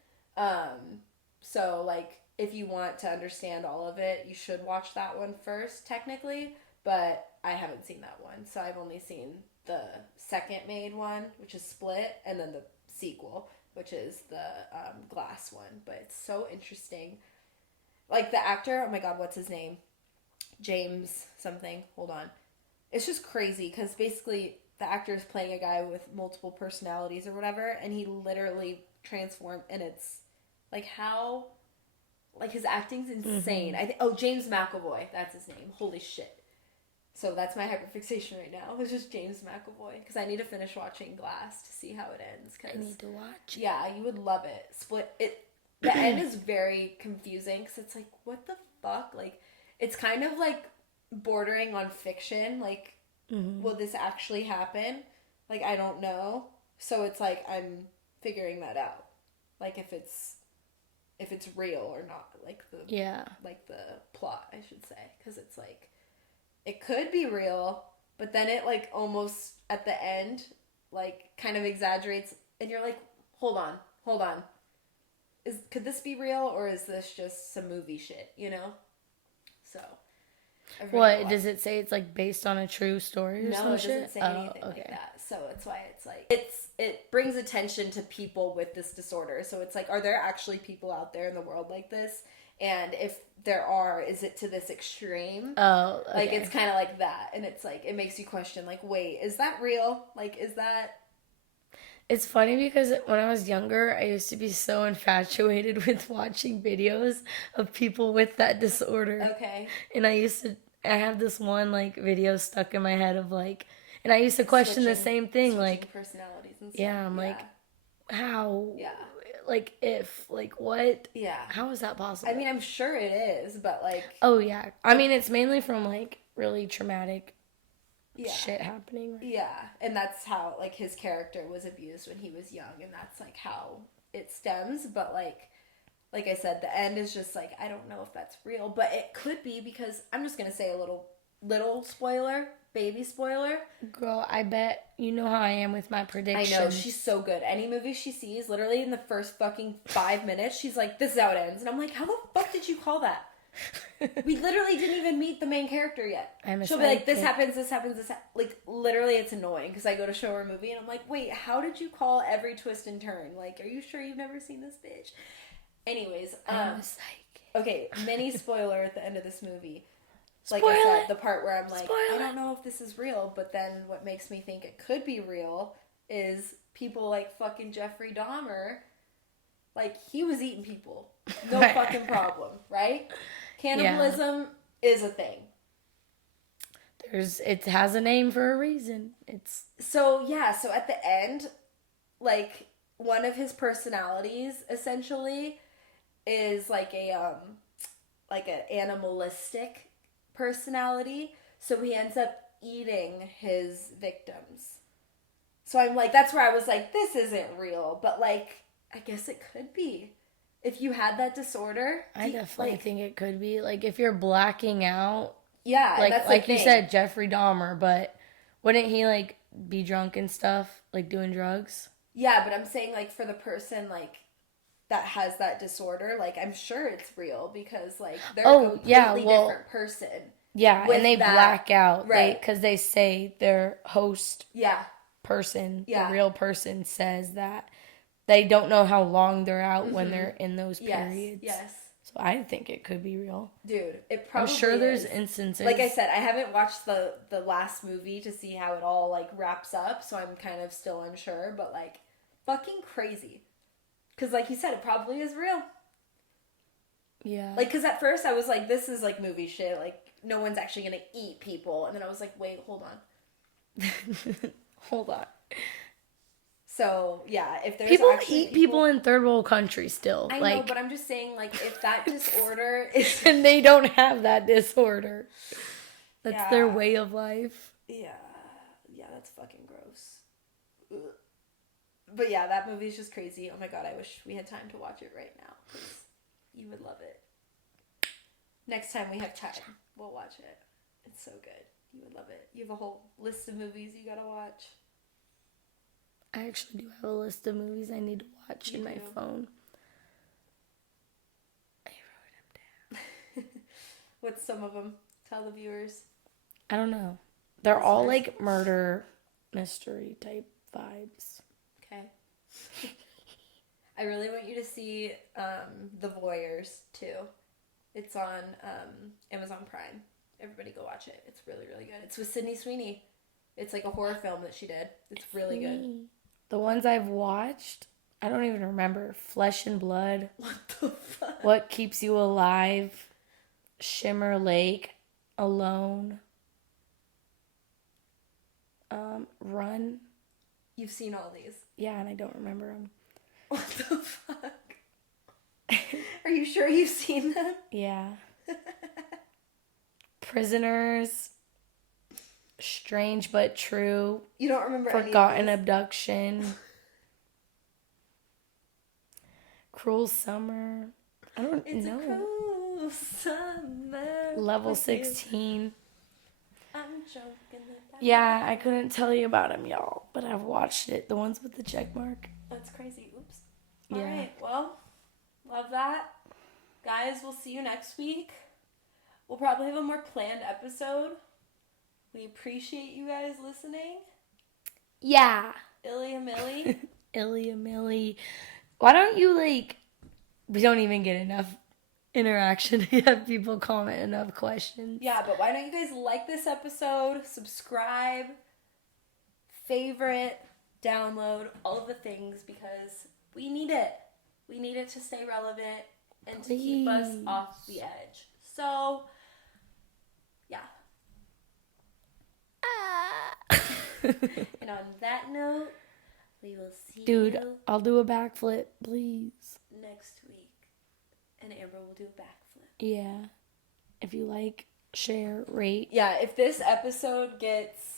So like if you want to understand all of it, you should watch that one first, technically, but I haven't seen that one. So I've only seen the second made one, which is Split, and then the sequel, which is the Glass one. But it's so interesting. Like the actor, oh my god, what's his name? James something. Hold on. It's just crazy because basically the actor is playing a guy with multiple personalities or whatever, and he literally transformed, and it's like how, like his acting's insane. James McAvoy, that's his name. Holy shit. So that's my hyperfixation right now. It's just James McAvoy. Because I need to finish watching Glass to see how it ends. I need to watch. Yeah, you would love it. The end is very confusing because it's like, what the fuck? Like, it's kind of like bordering on fiction. Like, will this actually happen? Like, I don't know. So it's like, I'm figuring that out. Like, if it's real or not. Like the plot, I should say. Because it's like, it could be real, but then it like almost at the end like kind of exaggerates, and you're like, hold on, could this be real, or is this just some movie shit, you know? So what does it say? It's like based on a true story or some shit? No, it doesn't say anything like that. So it's why it's like it brings attention to people with this disorder. So it's like, are there actually people out there in the world like this? And if there are, is it to this extreme? Oh, okay. Like, it's kind of like that. And it's like, it makes you question, like, wait, is that real? Like, is that... It's funny because when I was younger, I used to be so infatuated with watching videos of people with that disorder. Okay. And I have this one, like, video stuck in my head of, like... And I used to question the same thing, like... personalities and stuff. Yeah, I'm like, how... Yeah. Like, if, like, what? Yeah. How is that possible? I mean, I'm sure it is, but, like... Oh, yeah. I mean, it's mainly from, like, really traumatic shit happening. Yeah, and that's how, like, his character was abused when he was young, and that's, like, how it stems, but, like I said, the end is just, like, I don't know if that's real, but it could be, because I'm just gonna say a little spoiler... Baby spoiler. Girl, I bet you know how I am with my predictions. I know, she's so good. Any movie she sees, literally in the first fucking 5 minutes, she's like, this is how it ends. And I'm like, how the fuck did you call that? We literally didn't even meet the main character yet. She'll be like, this happens. Like, literally, it's annoying because I go to show her a movie and I'm like, wait, how did you call every twist and turn? Like, are you sure you've never seen this bitch? Anyways, I'm a psychic. Okay, mini spoiler at the end of this movie. Like Spoil I said, it. the part where I'm like, Spoil I don't know if this is real, but then what makes me think it could be real is people like fucking Jeffrey Dahmer. Like, he was eating people. No fucking problem, right? Cannibalism is a thing. It has a name for a reason. So at the end, like, one of his personalities essentially is like an animalistic personality, so he ends up eating his victims. So I'm like, that's where I was like, this isn't real, but like, I guess it could be. If you had that disorder, I definitely think it could be. Like, if you're blacking out, yeah, like you said, Jeffrey Dahmer, but wouldn't he like be drunk and stuff, like doing drugs? Yeah, but I'm saying, like, for the person like that has that disorder, like, I'm sure it's real because, like, they're a completely different person. Yeah, and they black out, right? Because they say their host. Yeah. person, Yeah. the real person, says that they don't know how long they're out when they're in those periods. Yes. So I think it could be real. Dude, it probably I'm sure there's is. instances. Like I said, I haven't watched the last movie to see how it all, like, wraps up, so I'm kind of still unsure, but, like, fucking crazy. Because, like you said, it probably is real. Yeah. Like, because at first I was like, this is, like, movie shit. Like, no one's actually going to eat people. And then I was like, wait, hold on. Hold on. So, yeah, if there's people actually eat people in third world countries still. I know, but I'm just saying, like, if that disorder is... and they don't have that disorder. That's their Yeah. way of life. Yeah, that's fucking gross. Ugh. But yeah, that movie's just crazy. Oh my god, I wish we had time to watch it right now, because you would love it. Next time we have time, we'll watch it. It's so good. You would love it. You have a whole list of movies you gotta watch. I actually do have a list of movies I need to watch in my phone. I wrote them down. What's some of them? Tell the viewers. I don't know. They're all like murder mystery type vibes. Okay. I really want you to see The Voyeurs too. It's on Amazon Prime. Everybody go watch it. It's really, really good. It's with Sydney Sweeney. It's like a horror film that she did. It's really good. The ones I've watched, I don't even remember. Flesh and Blood. What the fuck? What Keeps You Alive. Shimmer Lake. Alone. Run. You've seen all these. Yeah, and I don't remember them. What the fuck? Are you sure you've seen them? Yeah. Prisoners. Strange But True. You don't remember Forgotten any of Abduction. Cruel Summer. I don't it's know. A cruel summer. Level 16. I'm joking. Yeah, I couldn't tell you about them, y'all, but I've watched it. The ones with the check mark. That's crazy. Oops. Yeah. Alright, well, love that. Guys, we'll see you next week. We'll probably have a more planned episode. We appreciate you guys listening. Yeah. Ilya Millie. Ilya Millie. Why don't you, we don't even get enough interaction to have people comment enough questions. Yeah, but why don't you guys like this episode, subscribe, favorite, download, all of the things, because we need it. We need it to stay relevant and to keep us off the edge. So, yeah. And on that note, we will see Dude, you I'll do a backflip, please. next week. And Amber will do a backflip. Yeah. If you like, share, rate. Yeah, if this episode gets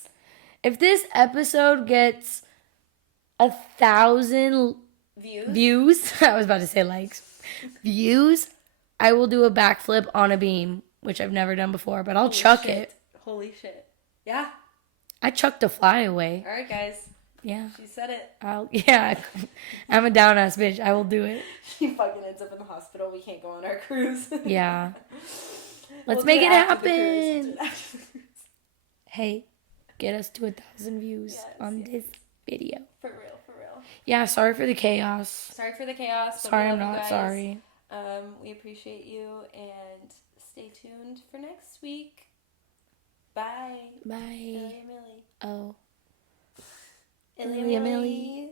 1,000 views, I was about to say likes, views, I will do a backflip on a beam, which I've never done before, but I'll chuck it. Holy shit. Yeah. I chucked a fly away. All right, guys. Yeah. She said it. I'm a down ass bitch. I will do it. She fucking ends up in the hospital. We can't go on our cruise. Yeah. Let's We'll make do it after the happen. cruise. Hey, get us to 1,000 views on this video. For real. Yeah, sorry for the chaos. Sorry for the chaos. But Sorry, we I'm love you not guys. sorry. We appreciate you, and stay tuned for next week. Bye. Bye. Ilya Millie. Oh. Ilya Ilya Millie. Millie.